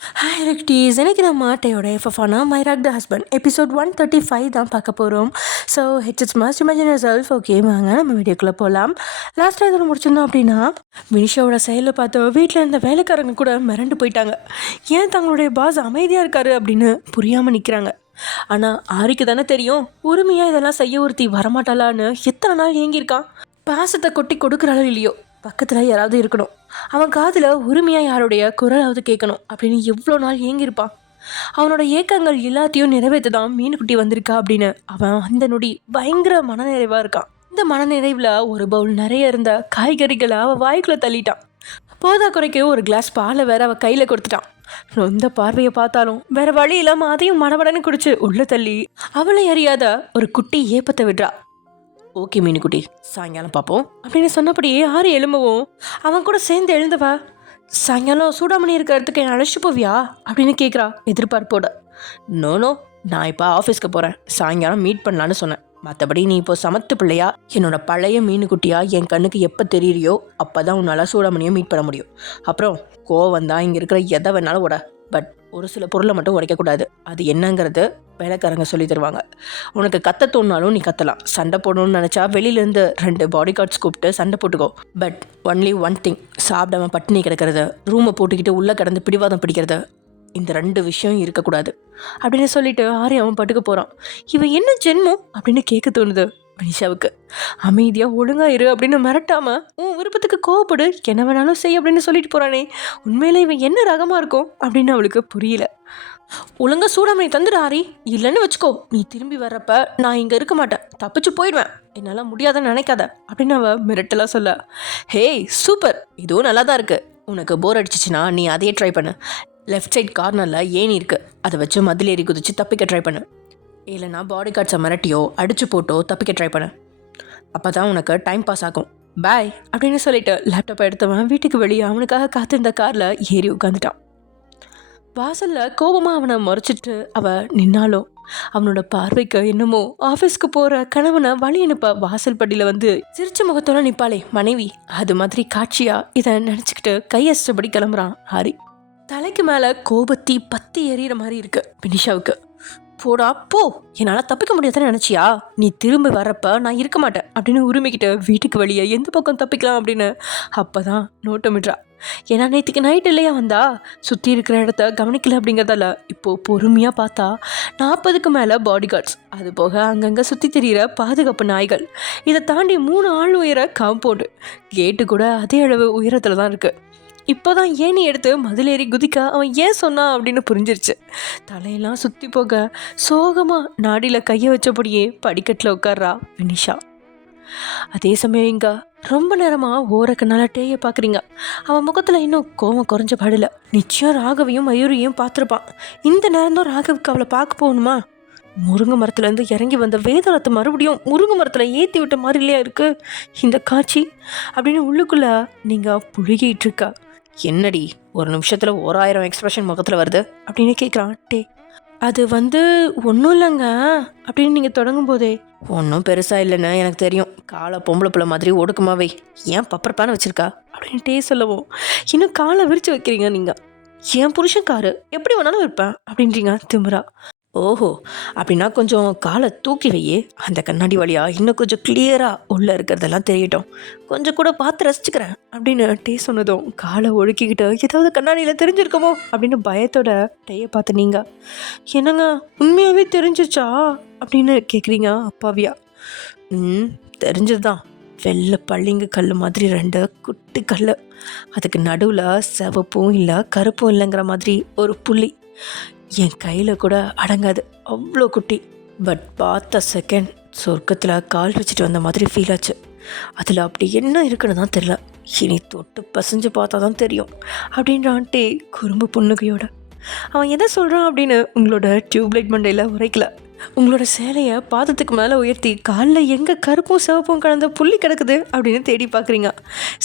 Hi ரெக்டீஸ், எனக்கு நம்ம மாட்டையோட எஃப்எஃபானா my rock the husband episode 135 தான் பார்க்க போகிறோம். So heads must imagine self. Okay, வாங்க நம்ம வீடியோக்குள்ளே போகலாம். லாஸ்ட்டாக இதில் முடிச்சிருந்தோம் அப்படின்னா, வினிஷாவோட செயலை பார்த்து வீட்டில் இருந்த வேலைக்காரங்க கூட மிரண்டு போயிட்டாங்க. ஏன் தங்களுடைய பாஸ் அமைதியாக இருக்காரு அப்படின்னு புரியாமல் நிற்கிறாங்க. ஆனால் ஆரிக்கு தானே தெரியும், உரிமையாக இதெல்லாம் செய்ய ஒருத்தி வரமாட்டாளான்னு. எத்தனை நாள் ஏங்கியிருக்கான். பாசத்தை கொட்டி கொடுக்குறாளோ இல்லையோ, பக்கத்தில் யாராவது இருக்கணும், அவன் காதில் உரிமையாக யாருடைய குரலாவது கேட்கணும் அப்படின்னு எவ்வளோ நாள் ஏங்கியிருப்பான். அவனோட ஏக்கங்கள் எல்லாத்தையும் நிறைவேற்ற தான் மீனுக்குட்டி வந்திருக்கா அப்படின்னு அவன் அந்த நொடி பயங்கர மனநிறைவாக இருக்கான். இந்த மனநிறைவில் ஒரு பவுல் நிறைய இருந்த காய்கறிகளை அவள் வாய்க்குள்ளே தள்ளிட்டான். போதா குறைக்கு ஒரு கிளாஸ் பாலை வேற அவள் கையில் கொடுத்துட்டான். சொந்த பார்வையை பார்த்தாலும் வேற வழி இல்லாமல் அதையும் மடமடன்னு குடிச்சு உள்ள தள்ளி அவளை அறியாத ஒரு குட்டி ஏப்பத்தை விடுறா. ஓகே மீனுக்குட்டி, சாயங்காலம் பார்ப்போம் அப்படின்னு சொன்னபடியே ஆறு எலும்பவும் அவன் கூட சேர்ந்து எழுந்தவா. சாயங்காலம் சூடாமணி இருக்கிறதுக்கு என் அழைச்சிட்டு போவியா அப்படின்னு கேட்குறா எதிர்பார்ப்போட. நோ, நான் இப்போ ஆஃபீஸ்க்கு போகிறேன், சாயங்காலம் மீட் பண்ணலான்னு சொன்னேன். மற்றபடி நீ இப்போ சமத்து பிள்ளையா, என்னோட பழைய மீனுக்குட்டியா என் கண்ணுக்கு எப்போ தெரியறியோ அப்போ தான் உன்னால் சூடாமணியை மீட் பண்ண முடியும். அப்புறம் கோவம் தான் இங்கே இருக்கிற எதை வேணாலும் விட, பட் ஒரு சில பொருளை மட்டும் உடைக்கக்கூடாது. அது என்னங்கிறது வேலைக்காரங்க சொல்லி தருவாங்க. உனக்கு கத்த தோணுனாலும் நீ கத்தலாம். சண்டை போடணும்னு நினச்சா வெளியிலேருந்து 2 பாடி கார்ட்ஸ் கூப்பிட்டு சண்டை போட்டுக்கோ. பட் ஒன்லி ஒன் திங், சாப்பிடாம பட்டினி கிடக்கிறது, ரூமை போட்டுக்கிட்டு உள்ளே கிடந்து பிடிவாதம் பிடிக்கிறது, இந்த 2 விஷயம் இருக்கக்கூடாது அப்படின்னு சொல்லிட்டு ஆரி அவன் பட்டுக்க போகிறான். இவன் என்ன ஜென்மம் அப்படின்னு கேட்க தோணுது வினிஷாவுக்கு. அமைதியாக ஒழுங்காக இரு அப்படின்னு மிரட்டாம உன் விருப்பத்துக்கு கோவப்படு, என்ன வேணாலும் செய் அப்படின்னு சொல்லிட்டு போகிறானே, உண்மையில இவன் என்ன ரகமாக இருக்கும் அப்படின்னு அவளுக்கு புரியல. ஒழுங்கா சூடாமணி தந்துடு ஆரி, இல்லைன்னு வச்சுக்கோ, நீ திரும்பி வர்றப்ப நான் இங்கே இருக்க மாட்டேன், தப்பிச்சு போயிடுவேன், என்னால் முடியாதுன்னு நினைக்காத அப்படின்னு அவள் மிரட்டலாம் சொல்ல. ஹேய் சூப்பர், இதுவும் நல்லா தான் இருக்குது. உனக்கு போர் அடிச்சிச்சுன்னா நீ அதையே ட்ரை பண்ணு. லெஃப்ட் சைட் கார்னரில் ஏணி இருக்குது, அதை வச்சு மதில் ஏறி குதிச்சு தப்பிக்க ட்ரை பண்ணு. இல்லைனா பாடி கார்ட்ஸை மிரட்டியோ அடிச்சு போட்டோ தப்பிக்க ட்ரை பண்ணு. அப்போ தான் உனக்கு டைம் பாஸ் ஆகும். பாய் அப்படின்னு சொல்லிட்டு லேப்டாப்பை எடுத்தவன் வீட்டுக்கு வெளியே அவனுக்காக காத்திருந்த காரில் ஏறி உட்காந்துட்டான். வாசலில் கோபமாக அவனை முறைச்சிட்டு அவள் நின்னாலும் அவனோட பார்வைக்கு என்னமோ ஆஃபீஸ்க்கு போகிற கணவனை வழி அனுப்ப வாசல் படியில் வந்து சிரிச்ச முகத்தோட நிற்பாளே மனைவி, அது மாதிரி காட்சியா இதை நினச்சிக்கிட்டு கையசிட்டபடி கிளம்புறான் ஹாரி. தலைக்கு மேலே கோபத்தி பத்தி எறிகிற மாதிரி இருக்கு வினிஷாவுக்கு. போடா போ, என்னால் தப்பிக்க முடியாதுன்னு நினச்சியா, நீ திரும்பி வர்றப்ப நான் இருக்க மாட்டேன் அப்படின்னு உரிமைக்கிட்ட வீட்டுக்கு வெளியே எந்த பக்கம் தப்பிக்கலாம் அப்படின்னு அப்போ தான் நோட்டமிட்றா. ஏன்னா நேற்றுக்கு நைட் இல்லையா வந்தா, சுற்றி இருக்கிற இடத்த கவனிக்கல அப்படிங்கிறதால இப்போது பொறுமையாக பார்த்தா 40க்கு மேலே பாடி கார்ட்ஸ், அது போக அங்கங்கே சுற்றி திரிகிற பாதுகாப்பு நாய்கள், இதை தாண்டி 3 ஆள் உயர காம்பவுண்டு, கேட்டு கூட அதே அளவு உயரத்தில் தான் இருக்குது. இப்போ தான் ஏணி எடுத்து மதிலேறி குதிக்க அவன் ஏன் சொன்னான் அப்படின்னு புரிஞ்சிருச்சு. தலையெல்லாம் சுற்றி போக சோகமாக நாடியில் கையை வச்சபடியே படிக்கட்டில் உட்கார்றா வினிஷா. அதே சமயம் இங்கே ரொம்ப நேரமாக ஓரக்கனால டேயை பார்க்குறீங்க. அவன் முகத்தில் இன்னும் கோவம் குறைஞ்ச பாடல. நிச்சயம் ராகவையும் மயூரியும் பார்த்துருப்பான். இந்த நேரம் தான் ராகவுக்கு அவளை பார்க்க போகணுமா? முருங்கை மரத்துலேருந்து இறங்கி வந்த வேதாளத்தை மறுபடியும் முருங்கை மரத்தில் ஏற்றி விட்ட மாதிரி இல்லையா இருக்குது இந்த காட்சி அப்படின்னு உள்ளுக்குள்ளே நீங்கள் புழுகிட்டு இருக்கா. என்னடி ஒரு நிமிஷத்தில் 1000 எக்ஸ்பிரஷன் முகத்தில் வருது அப்படின்னு கேட்குறான் டே. அது ஒன்றும் இல்லைங்க அப்படின்னு நீங்கள் தொடங்கும் போதே, ஒன்றும் பெருசாக இல்லைன்னு எனக்கு தெரியும், காலை பொம்பளை பிள்ளை மாதிரி ஒடுக்குமாவே ஏன் பப்பரப்பான வச்சுருக்கா அப்படின்னு டே சொல்லவும், இன்னும் காலை விரித்து வைக்கிறீங்க நீங்கள், என் புருஷன் காரு எப்படி வேணாலும் இருப்பேன் அப்படின்றீங்க திமிரா. ஓஹோ, அப்படின்னா கொஞ்சம் காலை தூக்கி வையே, அந்த கண்ணாடி வழியாக இன்னும் கொஞ்சம் கிளியராக உள்ளே இருக்கிறதெல்லாம் தெரியட்டும், கொஞ்சம் கூட பார்த்து ரசிச்சுக்கிறேன் அப்படின்னு டே சொன்னதும் காலை ஒழுக்கிக்கிட்டு ஏதாவது கண்ணாடியில் தெரிஞ்சிருக்கமோ அப்படின்னு பயத்தோட டேயை பார்த்து நீங்கள், என்னங்க உண்மையாகவே தெரிஞ்சிச்சா அப்படின்னு கேட்குறீங்க அப்பாவியா. தெரிஞ்சது தான், வெள்ளை பள்ளிங்க கல் மாதிரி 2 குட்டி கல், அதுக்கு நடுவில் சிவப்பும் இல்லை கருப்பும் இல்லைங்கிற மாதிரி ஒரு புள்ளி, என் கையில் கூட அடங்காது அவ்வளோ குட்டி. பட் பார்த்த செகண்ட் சொர்க்கத்தில் கால் வச்சுட்டு வந்த மாதிரி ஃபீல் ஆச்சு. அதில் அப்படி என்ன இருக்குன்னு தான் தெரில, இனி தொட்டு பசைஞ்சு பார்த்தா தான் தெரியும் அப்படின்றான்ட்டே குறும்பு புண்ணுகையோட. அவன் எதை சொல்கிறான் அப்படின்னு உங்களோட டியூப்லைட் மண்டையில் உரைக்கல. உங்களோட சேலையை பாதத்துக்கு மேலே உயர்த்தி காலில் எங்கே கருப்பும் சிவப்பும் கலந்த புள்ளி கிடக்குது அப்படின்னு தேடி பார்க்குறீங்க.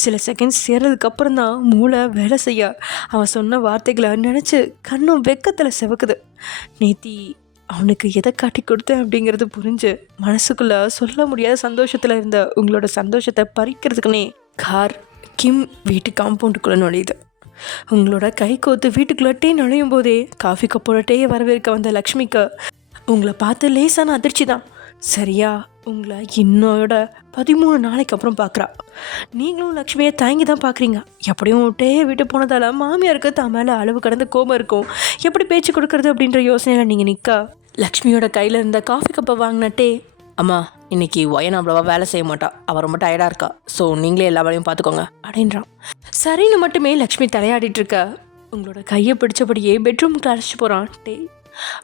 சில செகண்ட்ஸ் சேர்றதுக்கப்புறம் தான் மூளை வேலை செய்ய அவன் சொன்ன வார்த்தைகளை நினச்சி கண்ணும் வெக்கத்தில் சிவக்குது. நேத்தி அவனுக்கு எதை காட்டி கொடுத்தேன் அப்படிங்கிறது புரிஞ்சு மனசுக்குள்ளே சொல்ல முடியாத சந்தோஷத்தில் இருந்த உங்களோட சந்தோஷத்தை பறிக்கிறதுக்குன்னே கார் கிம் வீட்டு காம்பவுண்டுக்குள்ளே நுழையுது. உங்களோட கை கோத்து வீட்டுக்குள்ளே டீ நுழையும் போதே காஃபி கப்போட டீயை வரவேற்க வந்த லக்ஷ்மிக்கு உங்களை பார்த்து லேசான அதிர்ச்சி தான். சரியா உங்களை இன்னோட 13 நாளைக்கு அப்புறம் பார்க்குறா. நீங்களும் லக்ஷ்மியை தயங்கி தான் பார்க்குறீங்க. எப்படியும் டேயை விட்டு போனதால் மாமியாருக்கு தான் மேலே அளவு கடந்த கோபம் இருக்கும். எப்படி பேச்சு கொடுக்கறது அப்படின்ற யோசனையில் நீங்கள் நிற்க லக்ஷ்மியோட கையில் இருந்த காஃபி கப்பை வாங்கின டே, அம்மா இன்னைக்கு ஒயன் அவ்வளோவா வேலை செய்ய மாட்டா, அவர் ரொம்ப டயர்டாக இருக்கா, ஸோ நீங்களே எல்லா வேலையும் பார்த்துக்கோங்க அப்படின்றான். சரின்னு மட்டுமே லக்ஷ்மி தலையாடிட்டு இருக்க உங்களோட கையை பிடிச்சபடியே பெட்ரூமுக்கு அழைச்சிட்டு போகிறான் டே.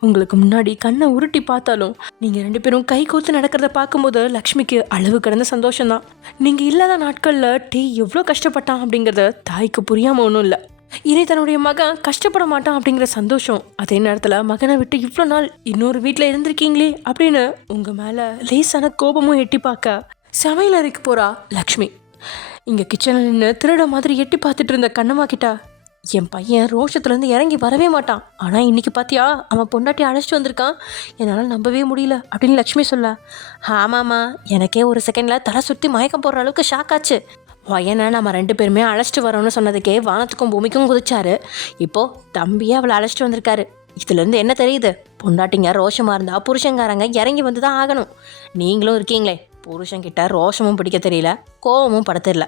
உங்களுக்கு முன்னாடி கண்ணை உருட்டி பார்த்தாலும் நீங்கள் 2 பேரும் கை கோத்து நடக்கிறத பார்க்கும்போது லக்ஷ்மிக்கு அளவு கடந்த சந்தோஷம்தான். நீங்கள் இல்லாத நாட்களில் டே எவ்வளோ கஷ்டப்பட்டான் அப்படிங்கிறத தாய்க்கு புரியாமல் ஒன்றும் இல்லை. இனி தன்னுடைய மகன் கஷ்டப்பட மாட்டான் அப்படிங்கிற சந்தோஷம். அதே நேரத்தில் மகனை விட்டு இவ்வளோ நாள் இன்னொரு வீட்டில் இருந்திருக்கீங்களே அப்படின்னு உங்கள் மேலே லேசான கோபமும் எட்டி பார்க்க சமையல் அறைக்கு போகிறா லக்ஷ்மி. இங்கே கிச்சனில் நின்று திருட மாதிரி எட்டி பார்த்துட்டு இருந்த கண்ணம்மா கிட்ட, என் பையன் ரோஷத்துலேருந்து இறங்கி வரவே மாட்டான், ஆனால் இன்றைக்கி பார்த்தியா அவன் பொண்டாட்டி அழைச்சிட்டு வந்திருக்கான், என்னால் நம்பவே முடியல அப்படின்னு லக்ஷ்மி சொல்ல, ஆமாம்மா எனக்கே ஒரு செகண்டில் தலை சுற்றி மயக்கம் போடுற அளவுக்கு ஷாக் ஆச்சு. ஒயனை நம்ம 2 பேருமே அழைச்சிட்டு வரோன்னு சொன்னதுக்கே வானத்துக்கும் பூமிக்கும் குதிச்சாரு. இப்போது தம்பியே அவளை அழைச்சிட்டு வந்திருக்காரு. இதுலேருந்து என்ன தெரியுது, பொண்டாட்டிங்க ரோஷமாக இருந்தால் புருஷங்காரங்க இறங்கி வந்து தான் ஆகணும். நீங்களும் இருக்கீங்களே, புருஷன்கிட்ட ரோஷமும் பிடிக்க தெரியல, கோவமும் பட தெரியல,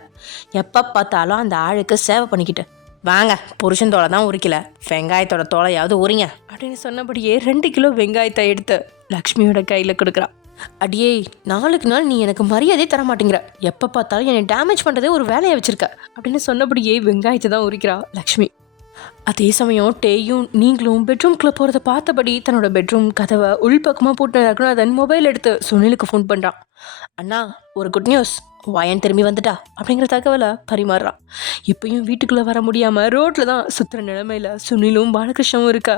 எப்போ பார்த்தாலும் அந்த ஆளுக்கு சேவை பண்ணிக்கிட்டு வாங்க புருஷன் தோலை தான் உரிக்கல, வெங்காயத்தோட தோலையாவது உரிங்க அப்படின்னு சொன்னபடியே 2 கிலோ வெங்காயத்தை எடுத்து லக்ஷ்மியோட கையில் கொடுக்குறா. அடியே நாளுக்கு நாள் நீ எனக்கு மரியாதையே தர மாட்டேங்கிற, எப்போ பார்த்தாலும் என்னை டேமேஜ் பண்ணுறதே ஒரு வேலையை வச்சிருக்க அப்படின்னு சொன்னபடியே வெங்காயத்தை தான் உரிக்கிறா லக்ஷ்மி. அதே சமயம் டேயும் நீங்களும் பெட்ரூம்குள்ளே போகிறத பார்த்தபடி தன்னோட பெட்ரூம் கதவை உள்பக்கமாக போட்டு ரகுநாதன் மொபைல் எடுத்து சுனிலுக்கு ஃபோன் பண்ணுறான். அண்ணா ஒரு குட் நியூஸ், வயன் திரும்பி வந்துட்டா அப்படிங்கிற தகவலை பரிமாறுறான். இப்பயும் வீட்டுக்குள்ளே வர முடியாமல் ரோட்டில் தான் சுற்றுற நிலைமையில் சுனிலும் பாலகிருஷ்ணவும் இருக்க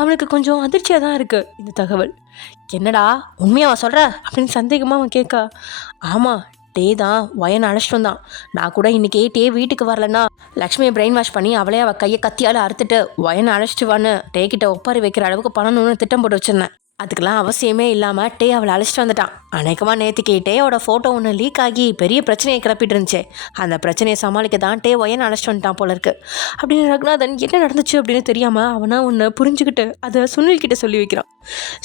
அவனுக்கு கொஞ்சம் அதிர்ச்சியாக தான் இருக்குது இந்த தகவல். என்னடா உண்மையாக சொல்கிற அப்படின்னு சந்தேகமாக அவன் கேட்க, ஆமாம் டே தான் வயன் அழைச்சிட்டு வந்தான். நான் கூட இன்றைக்கி டே வீட்டுக்கு வரலன்னா லக்ஷ்மியை பிரெயின் வாஷ் பண்ணி அவளே அவள் கையை கத்தியால் அறுத்துட்டு வயன் அழைச்சிட்டு வான்னு டே கிட்ட ஒப்பாரி வைக்கிற அளவுக்கு பண்ணணும்னு திட்டம் போட்டு வச்சுருந்தேன். அதுக்கெல்லாம் அவசியமே இல்லாமல் டே அவளை அழைச்சிட்டு வந்துட்டான். அநேகமாக நேற்றுக்கு டேயோட ஃபோட்டோ ஒன்று லீக் ஆகி பெரிய பிரச்சனையை கிளப்பிட்டு இருந்துச்சு. அந்த பிரச்சனையை சமாளிக்க தான் டே ஒயன் அழைச்சிட்டு வந்துட்டான் போல இருக்கு அப்படின்னு ரகுநாதன் என்ன நடந்துச்சு அப்படின்னு தெரியாமல் அவனா ஒன்று புரிஞ்சுக்கிட்டு அதை சுனில்கிட்ட சொல்லி வைக்கிறான்.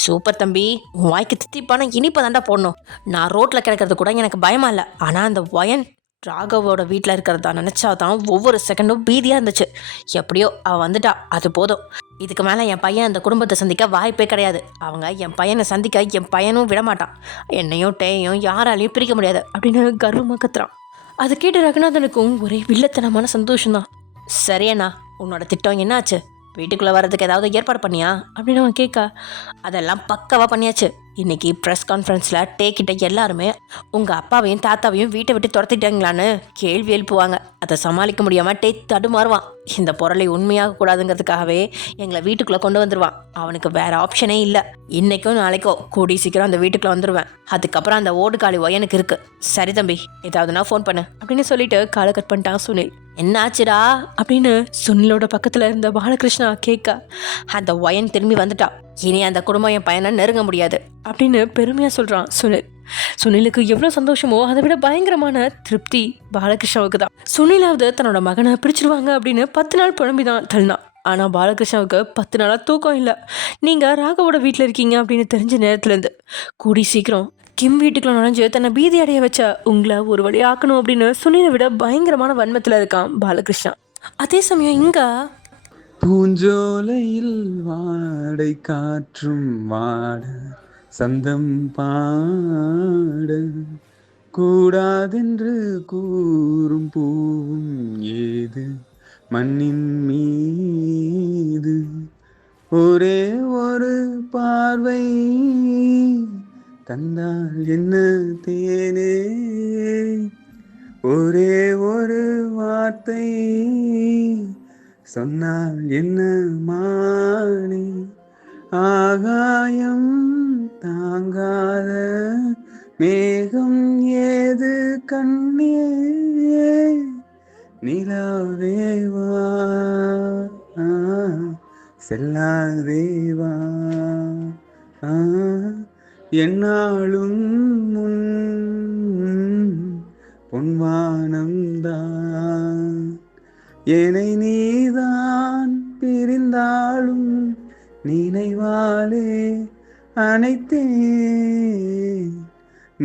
சூப்பர் தம்பி, உன் வாய்க்கு தித்திப்பான இனிப்பை தாண்டா போடணும். நான் ரோட்டில் கிடக்கிறது கூட எனக்கு பயமா இல்லை, ஆனால் அந்த ஒயன் ராகவோட வீட்டில் இருக்கிறதா நினச்சாதான் ஒவ்வொரு செகண்டும் பீதியாக இருந்துச்சு. எப்படியோ அவள் வந்துட்டா, அது போதும். இதுக்கு மேலே என் பையன் அந்த குடும்பத்தை சந்திக்க வாய்ப்பே கிடையாது. அவங்க என் பையனை சந்திக்க என் பையனும் விடமாட்டான். என்னையும் டேயும் யாராலையும் பிரிக்க முடியாது அப்படின்னு கர்வமாக கத்துறான். அதை கேட்டு ரகுநாதனுக்கும் ஒரே வில்லத்தனமான சந்தோஷம்தான். சரியண்ணா, உன்னோட திட்டம் என்னாச்சு? வீட்டுக்குள்ளே வர்றதுக்கு ஏதாவது ஏற்பாடு பண்ணியா அப்படின்னு அவன் கேட்க, அதெல்லாம் பக்காவாக பண்ணியாச்சு. இன்றைக்கி ப்ரெஸ் கான்ஃபரன்ஸில் டேக்கிட்ட எல்லாருமே உங்கள் அப்பாவையும் தாத்தாவையும் வீட்டை விட்டு துரத்திட்டாங்களான்னு கேள்வி எழுப்புவாங்க. அதை சமாளிக்க முடியாமல் டே தடுமாறுவான். இந்த பொருளை உண்மையாக கூடாதுங்கிறதுக்காகவே எங்களை வீட்டுக்குள்ளே கொண்டு வந்துடுவான். அவனுக்கு வேறு ஆப்ஷனே இல்லை. இன்றைக்கோ நாளைக்கோ கூடி சீக்கிரம் அந்த வீட்டுக்குள்ளே வந்துடுவேன். அதுக்கப்புறம் அந்த ஓடுகாலி ஒயனுக்கு இருக்குது. சரி தம்பி, ஏதாவதுனா ஃபோன் பண்ணு அப்படின்னு சொல்லிட்டு காலை கட் பண்ணிட்டான் சுனில். என்னாச்சுடா அப்படின்னு சுனிலோட பக்கத்தில் இருந்த பாலகிருஷ்ணா கேட்க, அந்த ஒயன் திரும்பி வந்துட்டா, இனி அந்த குடும்பம் என் பையனை நெருங்க முடியாது அப்படின்னு பெருமையாக சொல்கிறான் சுனில். சுனிலுக்கு எவ்வளோ சந்தோஷமோ அதை விட பயங்கரமான திருப்தி பாலகிருஷ்ணாவுக்கு தான். சுனிலாவது தன்னோட மகனை பிரிச்சிருவாங்க அப்படின்னு 10 நாள் புலம்பி தான் தள்ளினான். ஆனால் பாலகிருஷ்ணாவுக்கு 10 நாளாக தூக்கம் இல்லை. நீங்கள் ராகவோட வீட்டில் இருக்கீங்க அப்படின்னு தெரிஞ்ச நேரத்துலேருந்து கூடி சீக்கிரம் கிம் வீட்டுக்குள்ள நுழைஞ்சு தன்னை பீதி அடைய வச்ச உங்களை ஒரு வழி ஆக்கணும் அப்படின்னு சுனிலை விட பயங்கரமான வன்மத்தில் இருக்கான் பாலகிருஷ்ணா. அதே சமயம் இங்க பூஞ்சோலையில் வாடை காற்றும் வாட சந்தம் பாட கூடாதென்று கூறும் பூவும் ஏது மண்ணின் மீது ஒரே ஒரு பார்வை தந்தால் என்ன தேனே ஒரே ஒரு வார்த்தை சொன்னால் என்ன மானே ஆகாயம் தாங்காத மேகம் ஏது கண்ணே நிலாவேவா செல்லாதேவா என்னாலும் முன் பொன்வானம்தான் என்னை நீதான் பிரிந்தாலும் நினைவாலே அனைத்தே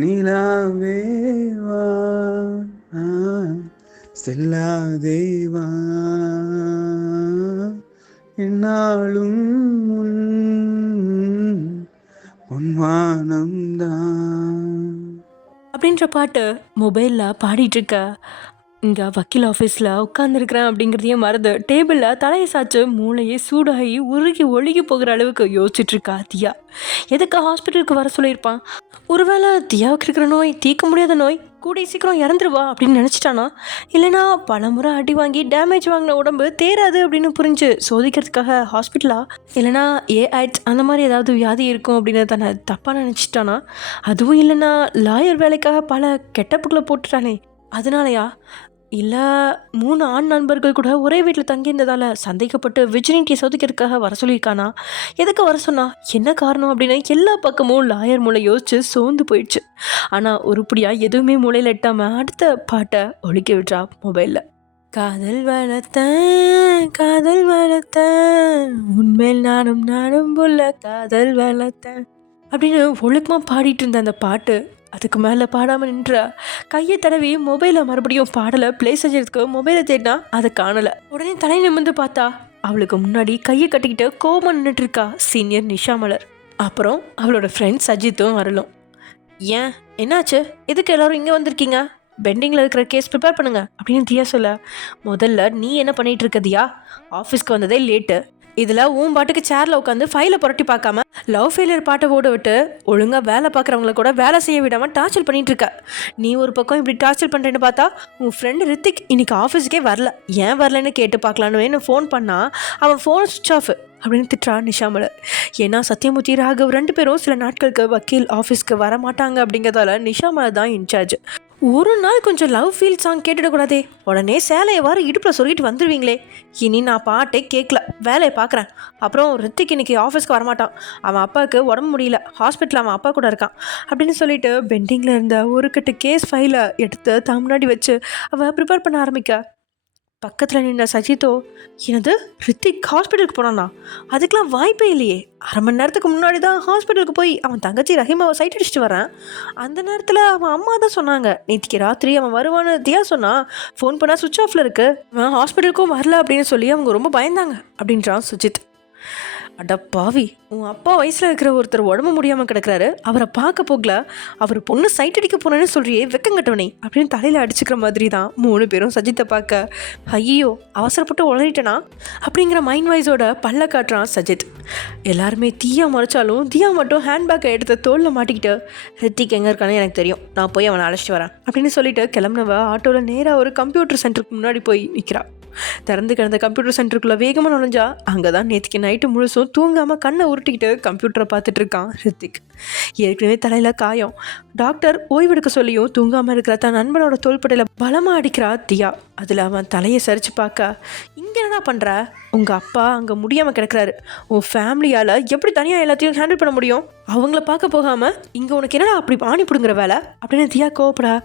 நிலாவேவா ஆ, செல்லாதேவா என்னாலும் பொன்வானம்தான். அப்படின்ற பாட்டு மொபைலில் பாடிட்டுருக்க இங்கே வக்கீல் ஆஃபீஸில் உட்காந்துருக்கிறேன் அப்படிங்கிறதையே மறந்து டேபிளில் தலையை சாய்ச்சி மூளையே சூடாகி உருகி ஒழுகி போகிற அளவுக்கு யோசிச்சுட்ருக்கா தியா. எதுக்கு ஹாஸ்பிட்டலுக்கு வர சொல்லியிருப்பான்? ஒருவேளை தியாவுக்கு இருக்கிற நோய் தீர்க்க முடியாத நோய், கூடிய சீக்கிரம் இறந்துருவா அப்படின்னு நினச்சிட்டானா? இல்லைனா பல முறை அடி வாங்கி டேமேஜ் வாங்கின உடம்பு தேராது அப்படின்னு புரிஞ்சு சோதிக்கிறதுக்காக ஹாஸ்பிட்டலா? இல்லைனா ஏஐட்ஸ் அந்த மாதிரி ஏதாவது வியாதி இருக்கும் அப்படின்னு தன்னை தப்பாக நினச்சிட்டானா? அதுவும் இல்லைன்னா லாயர் வேலைக்காக பல கெட்டப்புகளை போட்டுட்டானே அதனாலயா? இல்லை 3 ஆண் நண்பர்கள் கூட ஒரே வீட்டில் தங்கியிருந்ததால் சந்தேகப்பட்டு விஜினிட்டியை சோதிக்கிறதுக்காக வர சொல்லியிருக்கானா? எதுக்கு வர சொன்னா? என்ன காரணம் அப்படின்னு எல்லா பக்கமும் லாயர் மூளை யோசிச்சு சோர்ந்து போயிடுச்சு. ஆனால் உருப்படியாக எதுவுமே மூளையில் எட்டாமல் அடுத்த பாட்டை ஒழிக்க விட்றா மொபைலில். காதல் வளர்த்தேன் உன்மேல் நானும் புள்ள காதல் வளர்த்தேன் அப்படின்னு ஒழுக்கமாக பாடிட்டு இருந்த அந்த பாட்டு அதுக்கு மேலே பாடாமல் நின்றா. கையை தடவி மொபைலை மறுபடியும் பாடலை ப்ளே செஞ்சதுக்கு மொபைலை தேடினா அதை காணலை. உடனே தலை நிமிர்ந்து பார்த்தா அவளுக்கு முன்னாடி கையை கட்டிக்கிட்டு கோபம் நின்றுட்டு இருக்கா சீனியர் நிஷா மலர். அப்புறம் அவளோட ஃப்ரெண்ட் சஜித்தும் வரலும். ஏன் என்னாச்சு? எதுக்கு எல்லோரும் இங்கே வந்திருக்கீங்க? பெண்டிங்கில் இருக்கிற கேஸ் ப்ரிப்பேர் பண்ணுங்க அப்படின்னு தியா சொல்ல, முதல்ல நீ என்ன பண்ணிட்டு இருக்க தியா? ஆஃபீஸ்க்கு வந்ததே லேட்டு. இதில் உன் பாட்டுக்கு சேரில் உட்காந்து ஃபைலை புரட்டி பார்க்காம லவ் ஃபெயிலியர் பாட்டை ஓட விட்டு ஒழுங்காக வேலை பார்க்குறவங்கள கூட வேலை செய்ய விடாமல் டார்ச்சர் பண்ணிட்டு இருக்க. நீ ஒரு பக்கம் இப்படி டார்ச்சர் பண்ணுறேன்னு பார்த்தா உன் ஃப்ரெண்டு ரித்திக் இன்னைக்கு ஆஃபீஸுக்கே வரல. ஏன் வரலன்னு கேட்டு பார்க்கலான்னு ஃபோன் பண்ணால் அவன் ஃபோன் சுவிட்ச் ஆஃப் அப்படின்னு திட்டுறா நிஷாமலர். ஏன்னா சத்யமூர்த்தி ராகவ் 2 பேரும் சில நாட்களுக்கு வக்கீல் ஆஃபீஸ்க்கு வர மாட்டாங்க அப்படிங்கிறதால நிஷாமலர் தான் இன்சார்ஜ். ஒரு நாள் கொஞ்சம் லவ் ஃபீல் சாங் கேட்டுடக்கூடாதே? உடனே சேலையை வாரம் இடுப்பில் சொல்லிட்டு வந்துடுவீங்களே. இனி நான் பாட்டே கேட்கல, வேலையை பார்க்குறேன். அப்புறம் ரித்திக் இன்னைக்கு ஆஃபீஸ்க்கு வரமாட்டான். அவன் அப்பாவுக்கு உடம்பு முடியல, ஹாஸ்பிட்டலில் அவன் அப்பா கூட இருக்கான் அப்படின்னு சொல்லிட்டு பெண்டிங்கில் இருந்த ஒரு கட்டு கேஸ் ஃபைலை எடுத்து தான் முன்னாடி வச்சு அவள் ப்ரிப்பேர் பண்ண ஆரம்பிக்க, பக்கத்தில் நின்ன சஜித்தோ, எனது ரித்திக் ஹாஸ்பிட்டலுக்கு போனானா? அதுக்கெலாம் வாய்ப்பே இல்லையே. அரை மணி நேரத்துக்கு முன்னாடி தான் ஹாஸ்பிட்டலுக்கு போய் அவன் தங்கச்சி ரஹீமாவை சைட் அடிச்சுட்டு வரேன். அந்த நேரத்தில் அவன் அம்மா தான் சொன்னாங்க நேற்றுக்கு ராத்திரி அவன் வருவான்னு தியா சொன்னா. ஃபோன் பண்ணால் சுவிட்ச் ஆஃபில் இருக்குது, அவன் ஹாஸ்பிட்டலுக்கும் வரல அப்படின்னு சொல்லி அவங்க ரொம்ப பயந்தாங்க அப்படின்றான் சுஜித். அட பாவி, உன் அப்பா வயசில் இருக்கிற ஒருத்தர் உடம்பு முடியாமல் கிடக்கிறாரு, அவரை பார்க்க போகல, அவர் பொண்ணு சைட் அடிக்க போனேன்னு சொல்றியே வெக்கங்கட்டவனே அப்படின்னு தலையில் அடிச்சுக்கிற மாதிரி தான் 3 பேரும் சஜித்தை பார்க்க. ஐயோ அவசரப்பட்டு உளறிட்டனா அப்படிங்கிற மைண்ட் வாய்ஸோட பல்ல காட்டுறான் சஜித். எல்லாருமே தீயா மறைச்சாலும் தியா மட்டும் ஹேண்ட்பேக்கை எடுத்து தோளில் மாட்டிக்கிட்டு, ரித்திக் எங்கே இருக்கானு எனக்கு தெரியும், நான் போய் அவனை அழைச்சிட்டு வரேன் அப்படின்னு சொல்லிட்டு கிளம்புனவ ஆட்டோவில் நேராக ஒரு கம்ப்யூட்டர் சென்டருக்கு முன்னாடி போய் நிற்கிறா. திறந்து கிடந்த கம்ப்யூட்டர் சென்டருக்குள்ளே வேகமாக நுழைஞ்சா அங்கே தான் நேற்றுக்கு நைட்டு முழுசும் தூங்காமல் கண்ணை உருட்டிக்கிட்டு கம்ப்யூட்டரை பார்த்துட்டு இருக்கான் ரித்திக். ஏற்கனவே தலையில் காயம், டாக்டர் ஓய்வெடுக்க சொல்லியும் தூங்காமல் இருக்கிற தன் நண்பனோட தோள்பட்டையில் பலமாக அடிக்கிறா தியா. அதில் அவன் தலையை சரித்து பார்க்க, இங்கே என்னடா பண்ணுற? உங்கள் அப்பா அங்கே முடியாமல் கிடக்கிறாரு, உன் ஃபேமிலியால் எப்படி தனியாக எல்லாத்தையும் ஹேண்டில் பண்ண முடியும்? அவங்கள பார்க்க போகாமல் இங்கே உனக்கு என்னடா அப்படி ஆணி பிடுங்குற வேலை அப்படின்னு தியா கோவப்படா.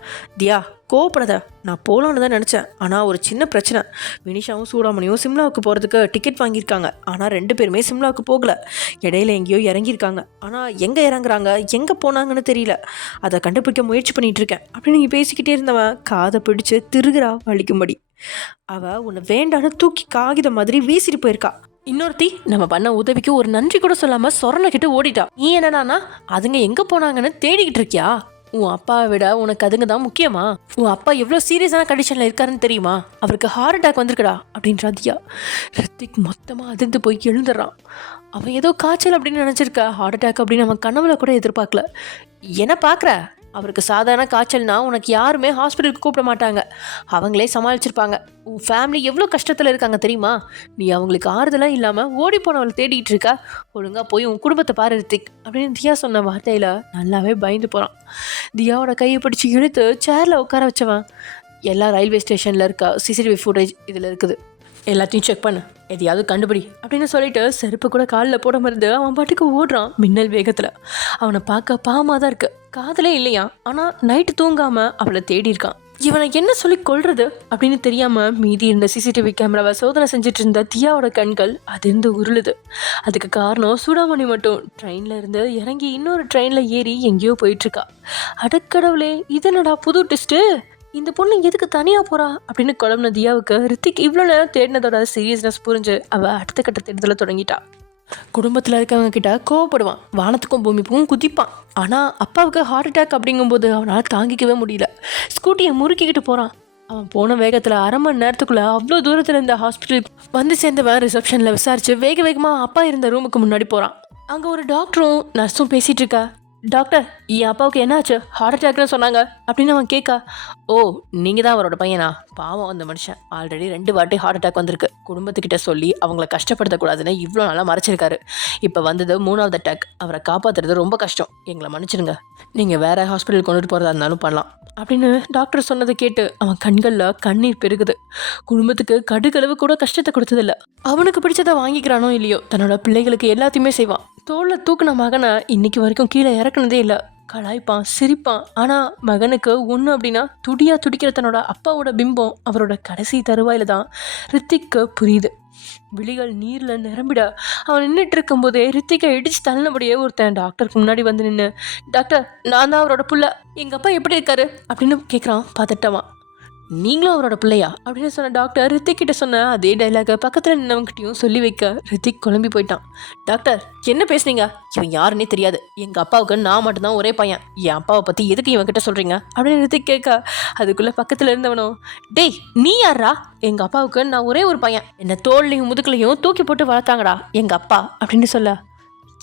தியா கோவப்படாத, நான் போகலான்னு தான் நினச்சேன், ஆனால் ஒரு சின்ன பிரச்சனை. வினிஷாவும் சூடாமணியும் சிம்லாவுக்கு போகிறதுக்கு டிக்கெட் வாங்கியிருக்காங்க, ஆனால் 2 பேருமே சிம்லாவுக்கு போகலை. இடையில எங்கேயோ இறங்கியிருக்காங்க, ஆனால் எங்கே இறங்குறாங்க எங்கே போனாங்கன்னு தெரியல. அதை கண்டுபிடிக்க முயற்சி பண்ணிகிட்டு இருக்கேன் அப்படின்னு நீ பேசிக்கிட்டே இருந்தவன் காதை பிடிச்சு திருகிறா வலிக்கும்படி. அவள் உன்னை வேண்டான்னு தூக்கி காகிதம் மாதிரி வீசிட்டு போயிருக்கா. இன்னொருத்தி நம்ம பண்ண உதவிக்கு ஒரு நன்றி கூட சொல்லாமல் சொரணைக்கிட்டு ஓடிட்டா. நீ என்னடானா அதுங்க எங்கே போனாங்கன்னு தேடிக்கிட்டு இருக்கியா? உன் அப்பாவை விட உனக்கு அதுங்க தான் முக்கியமா? உன் அப்பா எவ்வளோ சீரியஸான கண்டிஷனில் இருக்காருன்னு தெரியுமா? அவருக்கு ஹார்ட் அட்டாக் வந்திருக்குடா அப்படின்றா தியா. ரித்திக் மொத்தமாக அதிர்ந்து போய் எழுந்துடுறான். அவன் ஏதோ காய்ச்சல் அப்படின்னு நினச்சிருக்கா, ஹார்ட் அட்டாக் அப்படின்னு அவன் கனவுல கூட எதிர்பார்க்கல. என்ன பார்க்குற? அவருக்கு சாதாரண காய்ச்சல்னா உனக்கு யாருமே ஹாஸ்பிட்டலுக்கு கூப்பிட மாட்டாங்க, அவங்களே சமாளிச்சிருப்பாங்க. உன் ஃபேமிலி எவ்வளோ கஷ்டத்தில் இருக்காங்க தெரியுமா? நீ அவங்களுக்கு ஆறுதலாக இல்லாமல் ஓடி போனவளை தேடிட்டு இருக்கா. ஒழுங்காக போய் உன் குடும்பத்தை பாரு ரித்திக் அப்படின்னு தியா சொன்ன வார்த்தையில் நல்லாவே பயந்து போகிறான். தியாவோட கையை பிடிச்சி இழுத்து சேரில் உட்கார வச்சவன், எல்லா ரயில்வே ஸ்டேஷனில் இருக்க சிசிடிவி ஃபுட்டேஜ் இதில் இருக்குது, எல்லாத்தையும் செக் பண்ணு, எதையாவது கண்டுபிடி அப்படின்னு சொல்லிட்டு செருப்பு கூட காலில் போட மருந்து அவன் பாட்டுக்கு ஓடுறான் மின்னல் வேகத்தில். அவனை பார்க்க பாவமாக தான் இருக்கு, காதலே இல்லையா, ஆனால் நைட்டு தூங்காமல் அவளை தேடி இருக்கான். இவனை என்ன சொல்லி கொள்றது அப்படின்னு தெரியாமல் மீதி இருந்த சிசிடிவி கேமராவை சோதனை செஞ்சுட்டு இருந்த தியாவோட கண்கள் அதிர்ந்து உருளுது. அதுக்கு காரணம் சூடாமணி மட்டும் ட்ரெயினில் இருந்து இறங்கி இன்னொரு ட்ரெயினில் ஏறி எங்கேயோ போயிட்டுருக்கா. அடக்கடவுளே, இதனடா புது ட்விஸ்ட்டு, இந்த பொண்ணு எதுக்கு தனியாக போகிறா அப்படின்னு குழம்புன தியாவுக்கு ரித்திக் இவ்வளோ நேரம் தேடினதோட சீரியஸ்னஸ் புரிஞ்சு அவள் அடுத்த கட்ட தேடுதலை தொடங்கிட்டா. குடும்பத்தில் இருக்கவங்க கிட்ட கோவப்படுவான், வானத்துக்கும் பூமிக்கும் குதிப்பான். ஆனால் அப்பாவுக்கு ஹார்ட் அட்டாக் அப்படிங்கும்போது அவனால் தாங்கிக்கவே முடியல. ஸ்கூட்டியை முறுக்கிக்கிட்டு போகிறான். அவன் போன வேகத்தில் அரை மணி நேரத்துக்குள்ளே அவ்வளோ தூரத்தில் இருந்த ஹாஸ்பிட்டலுக்கு வந்து சேர்ந்தவன் ரிசப்ஷனில் விசாரித்து வேகமாக அப்பா இருந்த ரூமுக்கு முன்னாடி போகிறான். அங்கே ஒரு டாக்டரும் நர்ஸும் பேசிகிட்டு இருக்கா. டாக்டர், என் அப்பாவுக்கு என்னாச்சு, ஹார்ட் அட்டாக்னு சொன்னாங்க அப்படின்னு அவன் கேட்கா. ஓ, நீங்கள் தான் அவரோட பையனா? பாவம், அந்த மனுஷன் ஆல்ரெடி 2 வாட்டி ஹார்ட் அட்டாக் வந்திருக்கு. குடும்பத்துக்கிட்ட சொல்லி அவங்கள கஷ்டப்படுத்தக்கூடாதுன்னு இவ்வளோ நாளாக மறைச்சிருக்காரு. இப்போ வந்தது 3வது அட்டாக். அவரை காப்பாற்றுறது ரொம்ப கஷ்டம். எங்களை மன்னிச்சிடுங்க. நீங்கள் வேறு ஹாஸ்பிட்டல் கொண்டுட்டு போகிறதா இருந்தாலும் பண்ணலாம் அப்படின்னு டாக்டர் சொன்னதை கேட்டு அவன் கண்களில் கண்ணீர் பெருகுது. குடும்பத்துக்கு கடுகளவு கூட கஷ்டத்தை கொடுத்ததில்ல. அவனுக்கு பிடிச்சதை வாங்கிக்கிறானோ இல்லையோ, தன்னோட பிள்ளைகளுக்கு எல்லாத்தையுமே செய்வான். தோளில் தூக்குன மகனை இன்னைக்கு வரைக்கும் கீழே இறக்குனதே இல்லை. கலாய்ப்பான், சிரிப்பான். ஆனால் மகனுக்கு ஒன்று அப்படின்னா துடிக்கிற தன்னோட அப்பாவோட பிம்பம் அவரோட கடைசி தருவாயில தான் ரித்திக்கு புரியுது. விழிகள் நீரில் நிரம்பிட அவன் நின்றுட்டு இருக்கும்போதே ரித்திக்கை இடிச்சு தள்ளினபடியே ஒருத்தன் டாக்டருக்கு முன்னாடி வந்து நின்று, டாக்டர், நான் தான் அவரோட புள்ள, எங்கள் அப்பா எப்படி இருக்காரு அப்படின்னு கேட்குறான் பதட்டமா. நீங்களும் அவரோட பிள்ளையா அப்படின்னு சொன்ன டாக்டர் ரித்திக் கிட்ட சொன்ன அதே டைலாக பக்கத்தில் நின்னவங்கிட்டையும் சொல்லி வைக்க ரித்திக் குழம்பி போயிட்டான். டாக்டர், என்ன பேசுனீங்க? இவன் யாருன்னே தெரியாது. எங்கள் அப்பாவுக்கு நான் மட்டும்தான் ஒரே பையன். என் அப்பாவை பற்றி எதுக்கு இவன் கிட்ட சொல்கிறீங்க அப்படின்னு ரித்திக் கேட்க, அதுக்குள்ளே பக்கத்தில் இருந்தவனோ, டேய், நீ யாரா? எங்கள் அப்பாவுக்கு நான் ஒரே ஒரு பையன். என்னை தோல்லையும் முதுகுலையும் தூக்கி போட்டு வளர்த்தாங்கடா எங்கள் அப்பா அப்படின்னு சொல்ல,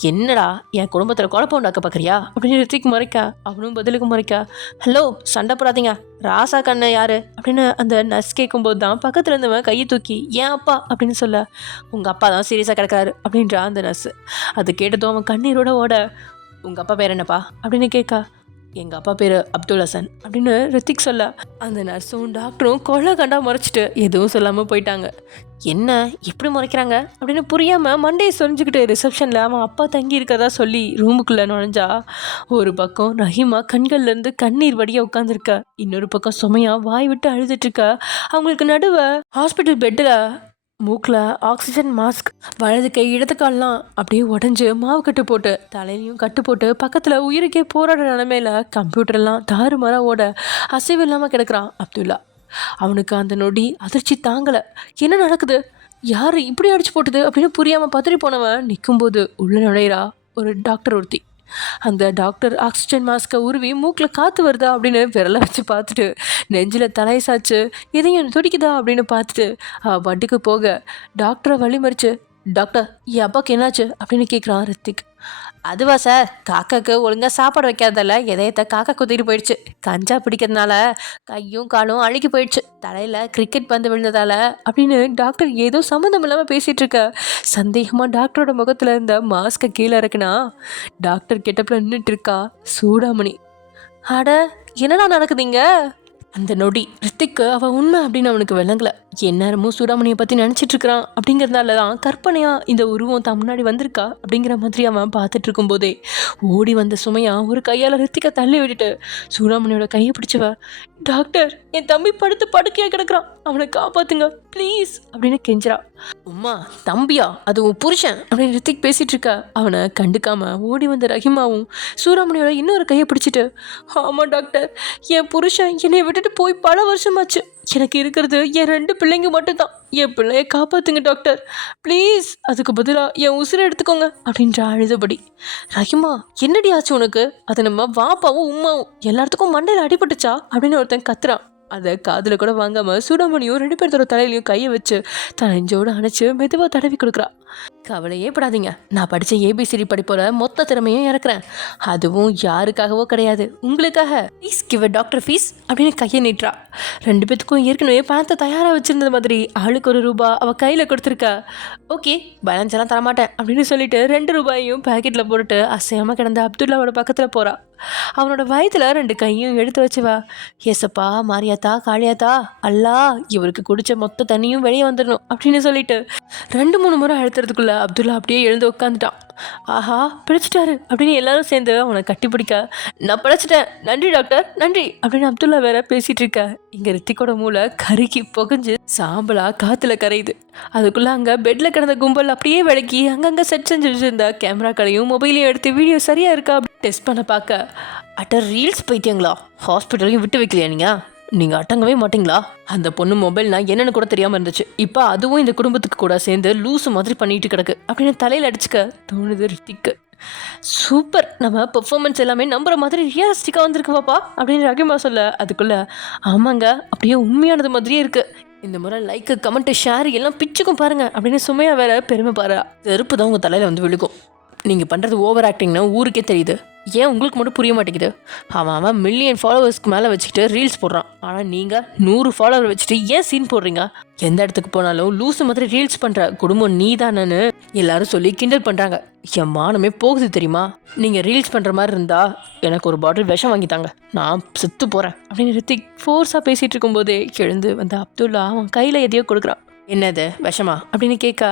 என்னடா என் குடும்பத்தில் குழப்பம் உண்டாக்க பார்க்குறியா அப்படின்னு ரித்திக் முறைக்க, அவனும் பதிலுக்கு முறைக்க, ஹலோ, சண்டை போடாதீங்க, ராசா கண்ணு யாரு அப்படின்னு அந்த நர்ஸ் கேட்கும்போது தான் பக்கத்தில் இருந்தவன் கையை தூக்கி ஏன் அப்பா அப்படின்னு சொல்ல, உங்கள் அப்பா தான் சீரியஸாக கிடக்கிறாரு அப்படின்றா அந்த நர்ஸு. அது கேட்டதும் அவன் கண்ணீரோட ஓட, உங்கள் அப்பா பேர் என்னப்பா அப்படின்னு கேட்கா. எங்கள் அப்பா பேர் அப்துல் ஹசன் அப்படின்னு ரித்திக் சொல்ல, அந்த நர்ஸும் டாக்டரும் கொலை கண்டா முறைச்சிட்டு எதுவும் சொல்லாமல் போயிட்டாங்க. என்ன எப்படி முறைக்கிறாங்க அப்படின்னு புரியாமல் மண்டையை சொரிஞ்சுக்கிட்டு ரிசப்ஷனில் அவன் அப்பா தங்கி இருக்கிறதா சொல்லி ரூமுக்குள்ளே நுழைஞ்சா, ஒரு பக்கம் ரஹீமா கண்கள்லேருந்து கண்ணீர் வடிய உட்காந்துருக்க, இன்னொரு பக்கம் சுமையா வாய் விட்டு அழுதுட்டுருக்க. அவங்களுக்கு நடுவே ஹாஸ்பிட்டல் பெட்டில் மூக்கில் ஆக்சிஜன் மாஸ்க், வலது கை இடது கால்லாம் அப்படியே உடஞ்சி மாவு கட்டு போட்டு தலையிலையும் கட்டு போட்டு பக்கத்தில் உயிருக்கே போராடுற நிலமையில கம்ப்யூட்டர்லாம் தாறுமாறாக ஓட அசைவு இல்லாமல் கிடக்கிறான் அப்துல்லா. அவனுக்கு அந்த நொடி அதிர்ச்சி தாங்கலை. என்ன நடக்குது, யார் இப்படி அடிச்சு போட்டுது அப்படின்னு புரியாமல் பதறி போனவன் நிற்கும்போது உள்ள நுழையிறா ஒரு டாக்டர் ஒருத்தி. அந்த டாக்டர் ஆக்சிஜன் மாஸ்கை உருவி மூக்கில் காற்று வருதா அப்படின்னு விரலை வச்சு பார்த்துட்டு, நெஞ்சில் தலையை சாச்சு எதையும் துடிக்குதா அப்படின்னு பார்த்துட்டு வண்டிக்கு போக டாக்டரை வழிமறிச்சு, டாக்டர், என் அப்பாவுக்கு என்னாச்சு அப்படின்னு கேட்குறான் ரித்திக். அதுவா சார், காக்காக்கு ஒழுங்காக சாப்பாடு வைக்காததால எதையத்தை காக்கா குத்திட்டு போயிடுச்சு. கஞ்சா பிடிக்கிறதுனால கையும் காலும் அழுகி போயிடுச்சு. தலையில் கிரிக்கெட் பந்து விழுந்ததால அப்படின்னு டாக்டர் ஏதோ சம்மந்தம் இல்லாமல் பேசிகிட்டு இருக்க. சந்தேகமாக டாக்டரோட முகத்தில் இருந்த மாஸ்கை கீழே இருக்குன்னா டாக்டர் கெட்டப்பில் நின்றுட்டு இருக்கா சூடாமணி. அட, என்னடா நடக்குதுங்க? அந்த நொடி ரித்திக்கு அவள் உண்மை அப்படின்னு அவனுக்கு விளங்கலை. எந்நேரமும் சூடாமணியை பற்றி நினச்சிட்டு இருக்கிறான் அப்படிங்கிறதுனால தான் கற்பனையாக இந்த உருவம் தான் முன்னாடி வந்திருக்கா அப்படிங்கிற மாதிரி அவன் பார்த்துட்டு இருக்கும்போதே ஓடி வந்த சுமையா ஒரு கையால் ரித்திக்கை தள்ளி விட்டுட்டு சூடாமணியோட கையை பிடிச்சவ, டாக்டர், என் தம்பி படுத்து படுக்கையாக கிடக்குறான், அவனை காப்பாத்துங்க ப்ளீஸ் அப்படின்னு கெஞ்சிரா. உம்மா, தம்பியா, அது உன் புருஷன் அப்படின்னு ரித்திக் பேசிகிட்டு இருக்க. அவனை கண்டுக்காம ஓடி வந்த ரஹிமாவும் சூடாமணியோட இன்னொரு கையை பிடிச்சிட்டு, ஆமாம் டாக்டர், என் புருஷன் என்னை விட்டுட்டு போய் பல வருஷமாச்சு. எனக்கு இருக்கிறது என் 2 பிள்ளைங்க மட்டும்தான். என் பிள்ளைய காப்பாற்றுங்க டாக்டர் ப்ளீஸ், அதுக்கு பதிலாக என் உசுரை எடுத்துக்கோங்க அப்படின்ற அழுதபடி. ரஹிமா, என்னடி ஆச்சு உனக்கு? அது நம்ம வாப்பாவும் உம்மாவும் எல்லாத்துக்கும் மண்டையில் அடிபட்டுச்சா அப்படின்னு ஒருத்தன் கத்துறான். அதை காதில் கூட வாங்காமல் சூடாமணியும் 2 பேர்த்தோட தலையிலையும் கையை வச்சு தன் நெஞ்சோடு அணைச்சி மெதுவாக தடவி கொடுக்குறா. கவலையே படாதீங்க, நான் படித்த ஏபிசிடி படிப்போட மொத்த திறமையும் இறக்குறேன். அதுவும் யாருக்காகவோ கிடையாது, உங்களுக்காக. ப்ளீஸ் கிவ் டாக்டர் ஃபீஸ் அப்படின்னு கையை நீட்டுறா. 2 பேத்துக்கும் ஏற்கனவே பணத்தை தயாராக வச்சுருந்தது மாதிரி ஆளுக்கு ₹1 அவள் கையில் கொடுத்துருக்கா. ஓகே, பேலன்ஸ் எல்லாம் தரமாட்டேன் அப்படின்னு சொல்லிட்டு ₹2 பேக்கெட்டில் போட்டுட்டு அசையாமல் கிடந்த அப்துல்லாவோட பக்கத்தில் போகிறா. அவனோட வயத்தில் 2 கையும் எடுத்து வச்சுவா. ஏசப்பா, மாரியாத்தா, காளியாத்தா, அல்லா, இவருக்கு குடிச்ச மொத்த தண்ணியும் வெளியே வந்துடணும் அப்படின்னு சொல்லிட்டு 2-3 முறை அழுத்துறதுக்குள்ள அப்துல்லா அப்படியே எழுந்து உட்காந்துட்டான். ஆஹா பிடிச்சிட்டாரு அப்படின்னு எல்லாரும் சேர்ந்து அவனை கட்டி பிடிக்க, நான் பிழைச்சிட்டேன் நன்றி டாக்டர் நன்றி அப்படின்னு அப்துல்லா வேற பேசிட்டு இருக்க. இங்க ரித்திக்கோட மூளை கருகி புகஞ்சு சாம்பலா காத்துல கரையுது. அதுக்குள்ள அங்க பெட்ல கிடந்த கும்பல் அப்படியே விளக்கி அங்கங்க செட் செஞ்சு வச்சிருந்த கேமராக்களையும் மொபைலையும் எடுத்து வீடியோ சரியா இருக்கா டெஸ்ட் பண்ண பார்க்க, அட்ட ரீல்ஸ் போயிட்டீங்களா, ஹாஸ்பிட்டலையும் விட்டு வைக்கலையா நீங்கள் அடங்கவே மாட்டீங்களா? அந்த பொண்ணு மொபைல்னா என்னன்னு கூட தெரியாமல் இருந்துச்சு, இப்போ அதுவும் இந்த குடும்பத்துக்கு கூட சேர்ந்து லூசு மாதிரி பண்ணிட்டு கிடக்கு அப்படின்னு தலையில் அடிச்சுக்க தோணுது ரித்திக்கு. சூப்பர், நம்ம பெர்ஃபார்மன்ஸ் எல்லாமே நம்புற மாதிரி ரியலிஸ்டிக்காக வந்திருக்கு பாப்பா அப்படின்னு ரகிமா சொல்ல, அதுக்குள்ள ஆமாங்க அப்படியே உண்மையானது மாதிரியே இருக்கு, இந்த முறை லைக்கு கமெண்ட்டு ஷேர் எல்லாம் பிச்சுக்கும் பாருங்க அப்படின்னு சுமையா வேற பெருமை பாரு. செருப்பு தான் உங்கள் தலையில் வந்து விழுக்கும். நீங்கள் பண்ணுறது ஓவர் ஆக்டிங்னா ஊருக்கே தெரியுது, ஏன் உங்களுக்கு மட்டும் புரிய மாட்டேங்குது? அவன் மில்லியன் ஃபாலோவர்ஸ்க்கு மேலே வச்சுக்கிட்டு ரீல்ஸ் போடுறான், ஆனால் நீங்கள் 100 ஃபாலோவர் வச்சுட்டு ஏன் சீன் போடுறீங்க? எந்த இடத்துக்கு போனாலும் லூஸு மாதிரி ரீல்ஸ் பண்ணுற குடும்பம் நீ தானேன்னு எல்லாரும் சொல்லி கிண்டல் பண்ணுறாங்க. என் மானமே போகுது தெரியுமா? நீங்கள் ரீல்ஸ் பண்ணுற மாதிரி இருந்தா எனக்கு ஒரு பாட்டில் விஷம் வாங்கித்தாங்க, நான் செத்து போகிறேன் அப்படின்னு ரித்திக் ஃபோர்ஸாக பேசிகிட்டு இருக்கும்போதே எழுந்து வந்து அப்துல்லா அவன் கையில் எதையோ கொடுக்குறான். என்னது விஷமா அப்படின்னு கேட்க,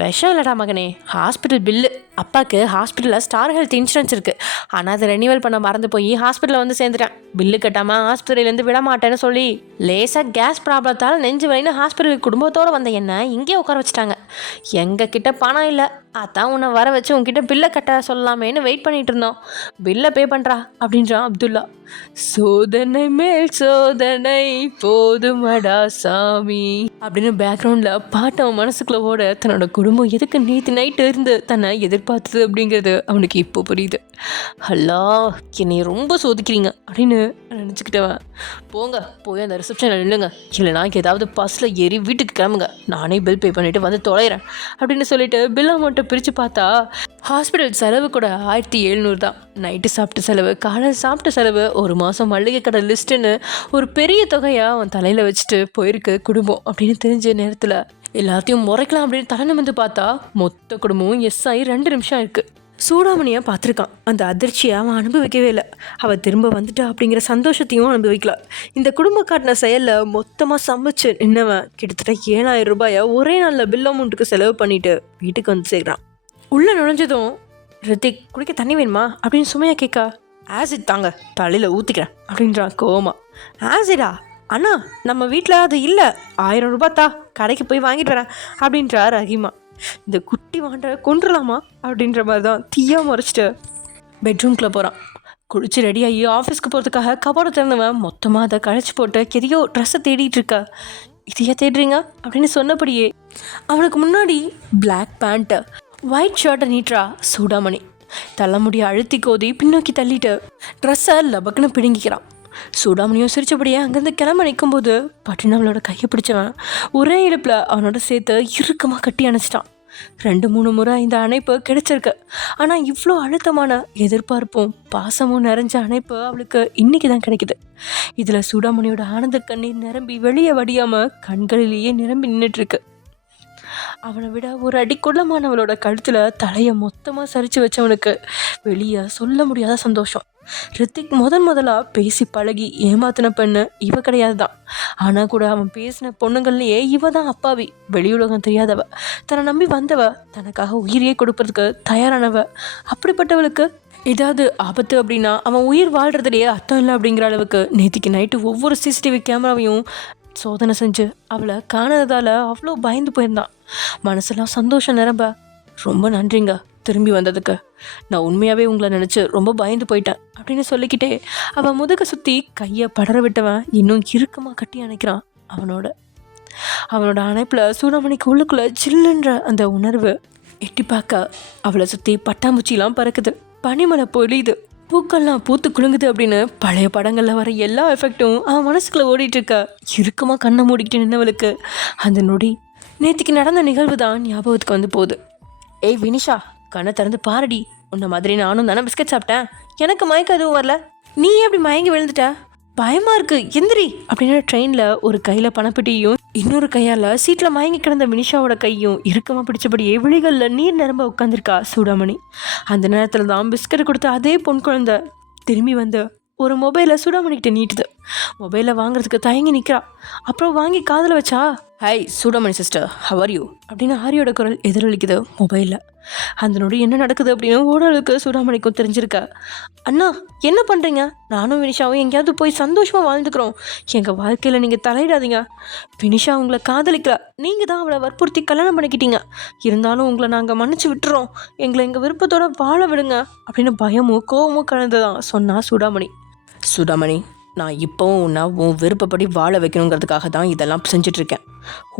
விஷம் இல்லடா மகனே, ஹாஸ்பிட்டல் பில்லு. அப்பாவுக்கு ஹாஸ்பிட்டலில் ஸ்டார் ஹெல்த் இன்சூரன்ஸ் இருக்குது, ஆனால் அதை ரெனிவல் பண்ண மறந்து போய் ஹாஸ்பிட்டலில் வந்து சேர்ந்துட்டேன். பில்லு கட்டாமல் ஆஸ்பத்திரியிலேருந்து விட மாட்டேன்னு சொல்லி லேசாக கேஸ் ப்ராப்ளத்தால் நெஞ்சு வலின்னு ஹாஸ்பிட்டலுக்கு குடும்பத்தோடு வந்த என்ன இங்கேயே உட்கார வச்சுட்டாங்க. எங்கள் கிட்ட பணம் இல்லை, அதான் உன்னை வர வச்சு உங்ககிட்ட பில்லை கட்ட சொல்லலாமேன்னு வெயிட் பண்ணிட்டு இருந்தோம், பில்லை பே பண்ணுறா அப்படின்றான் அப்துல்லா. சோதனை மேல் சோதனை போதுமடா சாமி அப்படின்னு பேக்ரவுண்டில் பாட்டு அவன் மனசுக்குள்ள ஓட, தன்னோட குடும்பம் எதுக்கு நேற்று நைட்டு இருந்து தன்னை எதிர்பார்த்தது அப்படிங்கிறது அவனுக்கு இப்போ புரியுது. ஹலோ, என்னை ரொம்ப சோதிக்கிறீங்க அப்படின்னு நினச்சிக்கிட்டவன், போங்க போய் அந்த ரிசப்ஷனில் நில்லுங்க, இல்லைனா ஏதாவது பஸ்ஸில் ஏறி வீட்டுக்கு கிளம்புங்க, நானே பில் பே பண்ணிவிட்டு வந்து தொலைகிறேன் அப்படின்னு சொல்லிட்டு பில் அமௌண்ட்டை பிரித்து பார்த்தா ஹாஸ்பிட்டல் செலவு கூட 1700 தான். நைட்டு சாப்பிட்ட செலவு, காலையில் சாப்பிட்ட செலவு, ஒரு மாதம் மளிகை கடை லிஸ்ட்டுன்னு ஒரு பெரிய தொகையாக அவன் தலையில் வச்சுட்டு போயிருக்கு குடும்பம் அப்படின்னு தெரிஞ்ச நேரத்தில் எல்லாத்தையும் முறைக்கலாம் அப்படின்னு தலை நிமிர்ந்து பார்த்தா மொத்த குடும்பமும் எஸ் ஆகி 2 நிமிஷம் இருக்குது. சூடாமணியை பார்த்துருக்கான், அந்த அதிர்ச்சியை அவன் அனுபவிக்கவே இல்லை. அவள் திரும்ப வந்துட்டா அப்படிங்கிற சந்தோஷத்தையும் அனுபவிக்கல. இந்த குடும்பம் காட்டின செயலில் மொத்தமாக சமைச்சு நின்னவன் கிட்டத்தட்ட 7000 ரூபாயை ஒரே நாளில் பில் அமௌண்ட்டுக்கு செலவு பண்ணிட்டு வீட்டுக்கு வந்து சேர்க்குறான். உள்ளே நுழைஞ்சதும் ரித்திக் குடிக்க தண்ணி வேணுமா அப்படின்னு சுமையா கேட்கா, ஆசிட் தாங்க தலையில் ஊற்றிக்கிறேன் அப்படின்றான் கோமா. ஆசிடா அண்ணா, நம்ம வீட்டில் அது இல்லை, 1000 ரூபாய் தா, கடைக்கு போய் வாங்கிட்டு வரேன் அப்படின்றா ரஹிமா. இந்த குட்டி வாண்ட கொண்டுடலாமா அப்படின்ற மாதிரி தான் தீயா முறைச்சிட்டு பெட்ரூம்குள்ளே போகிறான். குளிச்சு ரெடியாகி ஆஃபீஸ்க்கு போகிறதுக்காக கபாடை திறந்தவன் மொத்தமாக அதை கழிச்சு போட்டு எதையோ ட்ரெஸ்ஸை தேடிட்டு இருக்கா. இதையா தேடுறீங்க அப்படின்னு சொன்னபடியே அவனுக்கு முன்னாடி பிளாக் பேண்ட்டு ஒயிட் ஷர்ட்டை நீட்டுறா சூடாமணி. தலைமுடியை அழுத்தி கோதி பின்னோக்கி தள்ளிட்டு ட்ரெஸ்ஸை லபக்குன்னு பிடுங்கிக்கிறான். சூடாமணியும் சிரிச்சபடியே அங்கேருந்து கிளம்ப நிற்கும்போது பட்டின அவளோட கையை பிடிச்சவன் ஒரே இடுப்பில் அவனோட சேர்த்து இறுக்கமாக கட்டி அணைச்சிட்டான். 2-3 முறை இந்த அணைப்பு கிடைச்சிருக்கு, ஆனால் இவ்வளோ அழுத்தமான எதிர்பார்ப்பும் பாசமும் நிறைஞ்ச அணைப்பு அவளுக்கு இன்னைக்கு தான் கிடைக்குது. இதில் சூடாமணியோட ஆனந்த கண்ணீர் நிரம்பி வெளியே வடியாமல் கண்களிலேயே நிரம்பி நின்றுட்டுருக்கு. அவனை விட ஒரு அடிக்குள்ளமானவளோட கழுத்தில் தலையை மொத்தமாக சரித்து வச்சவனுக்கு வெளியே சொல்ல முடியாத சந்தோஷம். ரித்திக் முதலாக பேசி பழகி ஏமாத்தின பெண்ணு இவ கிடையாது தான். ஆனால் கூட அவன் பேசின பொண்ணுங்கள்லையே இவ தான் அப்பாவி, வெளியுலகம் தெரியாதவ, தன்னை நம்பி வந்தவ, தனக்காக உயிரையே கொடுப்பதுக்கு தயாரானவ. அப்படிப்பட்டவளுக்கு ஏதாவது ஆபத்து அப்படின்னா அவன் உயிர் வாழ்கிறதுலையே அர்த்தம் இல்லை அப்படிங்கிற அளவுக்கு நேற்றுக்கு நைட்டு ஒவ்வொரு சிசிடிவி கேமராவையும் சோதனை செஞ்சு அவளை காணறதால அவ்வளோ பயந்து போயிருந்தான். மனசெல்லாம் சந்தோஷம் நிரம்ப, ரொம்ப நன்றிங்க திரும்பி வந்ததுக்கு, நான் உண்மையாகவே உங்களை நினச்சி ரொம்ப பயந்து போயிட்டேன் அப்படின்னு சொல்லிக்கிட்டே அவன் முதுக சுற்றி கையை படர விட்டவன் இன்னும் இறுக்கமாக கட்டி அணைக்கிறான். அவனோட அணைப்பில் சூடாமணிக்கு உள்ளுக்குள்ளே சில்லுன்ற அந்த உணர்வு. எட்டி பார்க்க அவளை சுற்றி பட்டாம்பூச்சிலாம் பறக்குது, பனிமலை பொழியுது, பூக்கள்லாம் பூத்து குலுங்குது அப்படின்னு பழைய படங்களில் வர எல்லா எஃபெக்டும் அவன் மனசுக்குள்ளே ஓடிட்டு இருக்க. இறுக்கமாக கண்ணை மூடிக்கிட்டு நின்னவளுக்கு அந்த நொடி நேற்றுக்கு நடந்த நிகழ்வு தான் ஞாபகத்துக்கு வந்து போகுது. ஏய் வினிஷா, கண்ணை திறந்து பாரடி, உன்ன மாதிரி நானும் தானே பிஸ்கட் சாப்பிட்டேன், எனக்கு மயக்கம் எதுவும் வரல, நீ எப்படி மயங்கி விழுந்துட்ட, பயமா இருக்கு எந்திரி அப்படின்னு ட்ரெயினில் ஒரு கையில் பணப்பெட்டியும் இன்னொரு கையால் சீட்டில் மயங்கி கிடந்த வினிஷாவோட கையும் இறுக்கமாக பிடிச்சபடியே விழிகளில் நீர் நிரம்ப உட்காந்துருக்கா சூடாமணி. அந்த நேரத்தில் தான் பிஸ்கட் கொடுத்த அதே பொன் குழந்தை திரும்பி வந்து ஒரு மொபைலை சூடாமணிக்கிட்ட நீட்டுது. மொபைலில் வாங்குறதுக்கு தயங்கி நிற்கிறா. அப்புறம் வாங்கி காதில் வச்சா, hi Chudamani sister, how are you அப்படின்னு ஆரியோட குரல் எதிரொலிக்குது மொபைலில். அந்த நொடி என்ன நடக்குது அப்படின்னு ஓரளவுக்கு சூடாமணிக்கும் தெரிஞ்சிருக்க. அண்ணா என்ன பண்ணுறீங்க? நானும் வினிஷாவும் எங்கேயாவது போய் சந்தோஷமாக வாழ்ந்துக்கிறோம். எங்கள் வாழ்க்கையில் நீங்கள் தலையிடாதீங்க. வினிஷா உங்களை காதலிக்கல, நீங்கள் தான் அவளை வற்புறுத்தி கல்யாணம் பண்ணிக்கிட்டீங்க. இருந்தாலும் உங்களை நாங்கள் மன்னிச்சு விட்டுறோம். எங்களை எங்கள் விருப்பத்தோட வாழ விடுங்க அப்படின்னு பயமும் கோவமும் கலந்துதான் சொன்னா சூடாமணி. சூடாமணி, நான் இப்போவும் உன்னை உன் விருப்பப்படி வாழ வைக்கணுங்கிறதுக்காக தான் இதெல்லாம் செஞ்சிட்ருக்கேன்.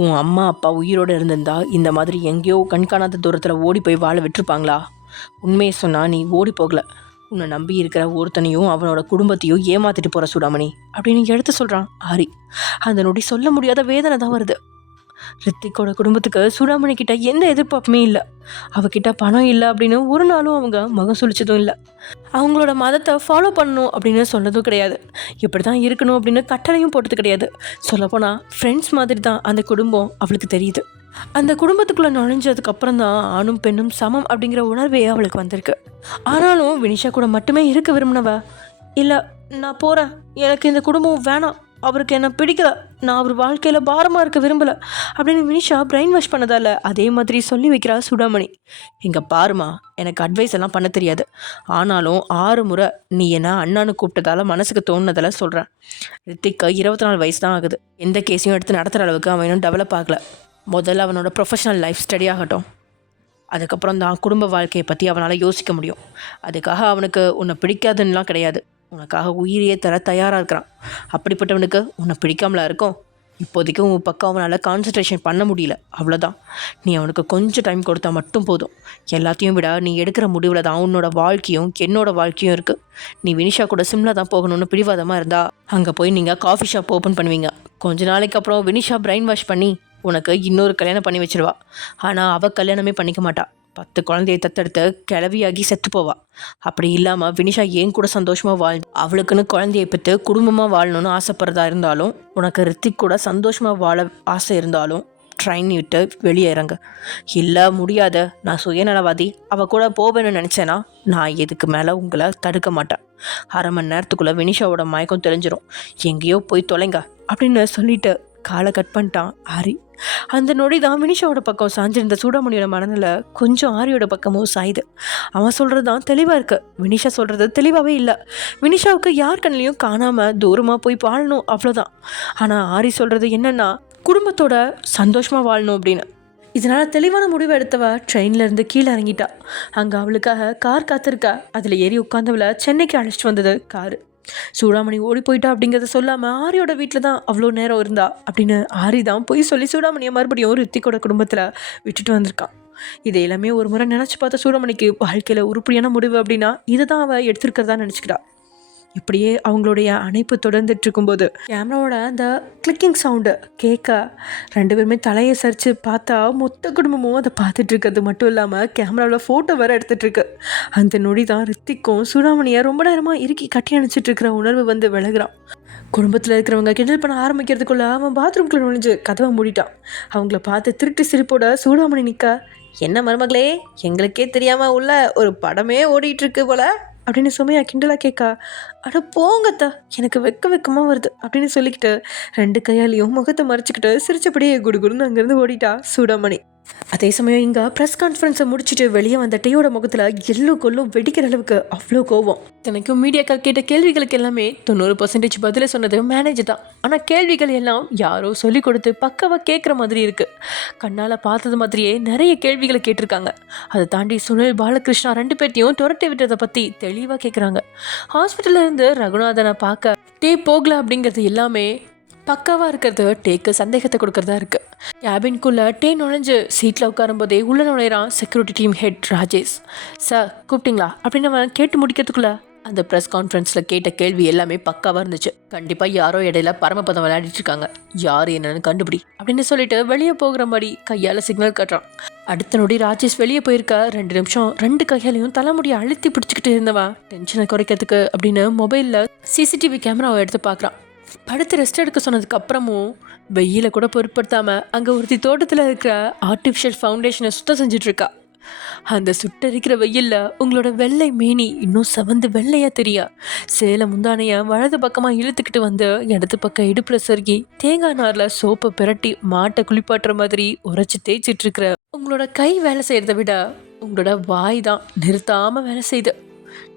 உன் அம்மா அப்பா உயிரோடு இருந்திருந்தா இந்த மாதிரி எங்கேயோ கண்காணாத தூரத்தில் ஓடி போய் வாழ விட்டுருப்பாங்களா? உண்மையை சொன்னால் நீ ஓடி போகல. உன்னை நம்பி இருக்கிற ஒருத்தனையும் அவனோட குடும்பத்தையும் ஏமாத்திட்டு போகிற சூடாமணி அப்படின்னு எடுத்து சொல்கிறான் ஆரி. அந்த நொடி சொல்ல முடியாத வேதனை தான் வருது. ரித்திக்கோட குடும்பத்துக்கு சூடாமணி கிட்ட எந்த எதிர்பார்ப்புமே இல்லை. அவகிட்ட பணம் இல்லை அப்படின்னு ஒரு நாளும் அவங்க முகம் சுழிச்சதும் இல்லை. அவங்களோட மதத்தை ஃபாலோ பண்ணணும் அப்படின்னு சொன்னதும் கிடையாது. இப்படி தான் இருக்கணும் அப்படின்னு கட்டளையும் போட்டது கிடையாது. சொல்லப்போனால் ஃப்ரெண்ட்ஸ் மாதிரி தான் அந்த குடும்பம் அவளுக்கு தெரியுது. அந்த குடும்பத்துக்குள்ளே நுழைஞ்சதுக்கு அப்புறம் தான் ஆணும் பெண்ணும் சமம் அப்படிங்கிற உணர்வே அவளுக்கு வந்திருக்கு. ஆனாலும் வினிஷா கூட மட்டுமே இருக்க விரும்பினவ, இல்லை நான் போகிறேன், எனக்கு இந்த குடும்பம் வேணாம், அவருக்கு என்ன பிடிக்கல, நான் அவர் வாழ்க்கையில் பாரமாக இருக்க விரும்பலை அப்படின்னு வினிஷா பிரெயின் வாஷ் பண்ணதால் அதே மாதிரி சொல்லி வைக்கிறா சூடாமணி. இங்கே பாருமா, எனக்கு அட்வைஸ் எல்லாம் பண்ண தெரியாது. ஆனாலும் 6 முறை நீ என்ன அண்ணான்னு கூப்பிட்டதால மனசுக்கு தோணுனதில் சொல்கிறேன். ரித்திக்கு 24 வயசு தான் ஆகுது. எந்த கேஸையும் எடுத்து நடத்துகிற அளவுக்கு அவன் இன்னும் டெவலப் ஆகலை. முதல்ல அவனோட ப்ரொஃபஷனல் லைஃப் ஸ்டடி ஆகட்டும். அதுக்கப்புறம் தான் குடும்ப வாழ்க்கையை பற்றி அவனால் யோசிக்க முடியும். அதுக்காக அவனுக்கு உன்னை பிடிக்காதுன்னெலாம் கிடையாது. உனக்காக உயிரியே தர தயாராக இருக்கிறான். அப்படிப்பட்டவனுக்கு உன்னை பிடிக்காமலா இருக்கும்? இப்போதைக்கு உன் பக்கம் அவனால் கான்சன்ட்ரேஷன் பண்ண முடியல, அவ்வளோதான். நீ அவனுக்கு கொஞ்சம் டைம் கொடுத்தா மட்டும் போதும். எல்லாத்தையும் விட நீ எடுக்கிற முடிவில் தான் உன்னோட வாழ்க்கையும் என்னோட வாழ்க்கையும் இருக்குது. நீ வினிஷா கூட சிம்லா தான் போகணும்னு பிடிவாதமாக இருந்தா அங்கே போய் நீங்கள் காஃபி ஷாப் ஓப்பன் பண்ணுவீங்க. கொஞ்ச நாளைக்கு அப்புறம் வினிஷா பிரெயின் வாஷ் பண்ணி உனக்கு இன்னொரு கல்யாணம் பண்ணி வச்சிருவா. ஆனால் அவள் கல்யாணமே பண்ணிக்க மாட்டா. 10 குழந்தையை தத்தெடுத்து கிளவியாகி செத்து போவா. அப்படி இல்லாமல் வினிஷா ஏன் கூட சந்தோஷமாக அவளுக்குன்னு குழந்தையை பெற்று குடும்பமாக வாழணும்னு ஆசைப்படுறதா இருந்தாலும், உனக்கு ரித்திக் கூட சந்தோஷமாக வாழ ஆசை இருந்தாலும் ட்ரெயின் விட்டு வெளியே இறங்க. இல்லை முடியாத, நான் சுயநலவாதி, அவள் கூட போவேன்னு நினச்சேன்னா நான் இதுக்கு மேலே உங்களை தடுக்க மாட்டேன். 1/2 மணி நேரத்துக்குள்ளே வினிஷாவோட மயக்கம் தெரிஞ்சிடும். எங்கேயோ போய் தொலைங்க அப்படின்னு சொல்லிட்டு காலை கட் பண்ணிட்டான் ஆரி. அந்த நொடி தான் வினிஷாவோட பக்கம் சாஞ்சிருந்த சூடாமணியோட மனநிலை கொஞ்சம் ஆரியோட பக்கமும் சாயுது. அவன் சொல்கிறது தான் தெளிவாக இருக்குது, வினிஷா சொல்கிறது தெளிவாகவே இல்லை. வினிஷாவுக்கு யார் கண்ணிலையும் காணாமல் தூரமாக போய் வாழணும், அவ்வளோதான். ஆனால் ஆரி சொல்கிறது என்னென்னா குடும்பத்தோட சந்தோஷமாக வாழணும் அப்படின்னு. இதனால் தெளிவான முடிவு எடுத்தவ ட்ரெயின்லேருந்து கீழே இறங்கிட்டா. அங்கே அவளுக்காக கார் காத்திருக்கா. அதில் ஏறி உட்காந்தவளை சென்னைக்கு அழைச்சிட்டு வந்தது காரு. சூடாமணி ஓடி போயிட்டா அப்படிங்கிறத சொல்லாமல் ஆரியோட வீட்டில் தான் அவ்வளோ நேரம் இருந்தா அப்படின்னு ஆரி தான் போய் சொல்லி சூடாமணியை மறுபடியும் ரித்திக்கோட குடும்பத்தில் விட்டுட்டு வந்திருக்கான். இதை எல்லாமே ஒரு முறை நினச்சி பார்த்த சூடாமணிக்கு வாழ்க்கையில் உருப்படியான முடிவு அப்படின்னா இதை தான் அவள் எடுத்திருக்கிறதா நினச்சிக்கிறா. இப்படியே அவங்களுடைய அணைப்பு தொடர்ந்துட்டு இருக்கும்போது கேமராவோட அந்த கிளிக்கிங் சவுண்டு கேட்க 2 பேருமே தலையை சரித்து பார்த்தா மொத்த குடும்பமும் அதை பார்த்துட்டு இருக்கிறது மட்டும் இல்லாமல் கேமராவில் ஃபோட்டோ வேறு எடுத்துகிட்ருக்கு. அந்த நொடி தான் ரித்திக்கும் சூடாமணியை ரொம்ப நேரமாக இறுக்கி கட்டி அணைச்சிட்டு இருக்கிற உணர்வு வந்து விலகுறான். குடும்பத்தில் இருக்கிறவங்க கிண்டல் பண்ண ஆரம்பிக்கிறதுக்குள்ளே அவன் பாத்ரூம்குள்ளே நுழைஞ்சு கதவை மூடிட்டான். அவங்கள பார்த்து திருட்டு சிரிப்போட சூடாமணி நிற்க, என்ன மருமகளே, எங்களுக்கே தெரியாமல் உள்ள ஒரு படமே ஓடிட்டுருக்கு போல அப்படின்னு சுமையா கிண்டலாக கேட்கா. அட போங்கத்தா, எனக்கு வெக்கமாக வருது அப்படின்னு சொல்லிக்கிட்டு 2 கையாலையும் முகத்தை மறைச்சிக்கிட்டு சிரிச்சபடியே குடுகுடுன்னு அங்கேருந்து ஓடிட்டா சூடாமணி. அதே சமயம் இங்கே ப்ரெஸ் கான்ஃபரன்ஸை முடிச்சுட்டு வெளியே வந்த டீயோட முகத்தில் எல்லோ கொல்லும் வெடிக்கிற அளவுக்கு அவ்வளோ கோவம். எனக்கும் மீடியாக்கள் கேட்ட கேள்விகளுக்கு எல்லாமே 90% பதிலை சொன்னது மேனேஜர் தான். ஆனால் கேள்விகள் எல்லாம் யாரோ சொல்லிக் கொடுத்து பக்கவாக கேட்குற மாதிரி இருக்குது. கண்ணால் பார்த்தது மாதிரியே நிறைய கேள்விகளை கேட்டிருக்காங்க. அதை தாண்டி சுனில் பாலகிருஷ்ணா 2 பேர்த்தையும் துரட்டி விட்டதை பற்றி தெளிவாக கேட்குறாங்க. ஹாஸ்பிட்டலில் இருந்து ரகுநாதனை பார்க்க டே போகல அப்படிங்கிறது எல்லாமே பக்காவாக இருக்கிறது டேக்கு சந்தேகத்தை கொடுக்கறதா இருக்குது. கேபின்குள்ளே டே நுழைஞ்சு சீட்டில் உட்காரும்போதே உள்ளே நுழையிறான் security team head Rajesh. Sir கூப்பிட்டீங்களா அப்படின்னு அவன் கேட்டு முடிக்கிறதுக்குள்ளே அந்த ப்ரெஸ் கான்ஃபரன்ஸில் கேட்ட கேள்வி எல்லாமே பக்காவாக இருந்துச்சு. கண்டிப்பாக யாரோ இடையில பரமபதம் விளையாடிட்டு இருக்காங்க, யார் என்னன்னு கண்டுபிடி அப்படின்னு சொல்லிட்டு வெளியே போகிற மாதிரி கையால் சிக்னல் கட்டுறான். அடுத்த நொடி ராஜேஷ் வெளியே போயிருக்க 2 நிமிஷம் 2 கையாலையும் தலைமுடியை அழுத்தி பிடிச்சிக்கிட்டு இருந்தவன் டென்ஷனை குறைக்கிறதுக்கு அப்படின்னு மொபைலில் சிசிடிவி கேமராவை எடுத்து பார்க்குறான். படுத்து ரெஸ்ட் எடுக்க சொன்னதுக்கு அப்புறமும் வெயில கூட பொருட்படுத்தாமல் அங்கே ஒருத்தி தோட்டத்தில் இருக்கிற ஆர்டிஃபிஷியல் ஃபவுண்டேஷனை சுத்தம் செஞ்சிட்ருக்கா. அந்த சுட்டரிக்கிற வெயில்ல உங்களோட வெள்ளை மேனி இன்னும் செவந்து வெள்ளையா தெரியா. சேலை முந்தானைய வலது பக்கமா இழுத்துக்கிட்டு வந்து இடது பக்கம் இடுப்புல சொருகி தேங்காய் நார்ல சோப்பை பிரட்டி மாட்டை குளிப்பாட்டுற மாதிரி உரைச்சு தேய்ச்சிட்டு இருக்கிற உங்களோட கை வேலை செய்யறத விட உங்களோட வாய் தான் நிறுத்தாம வேலை செய்யுது.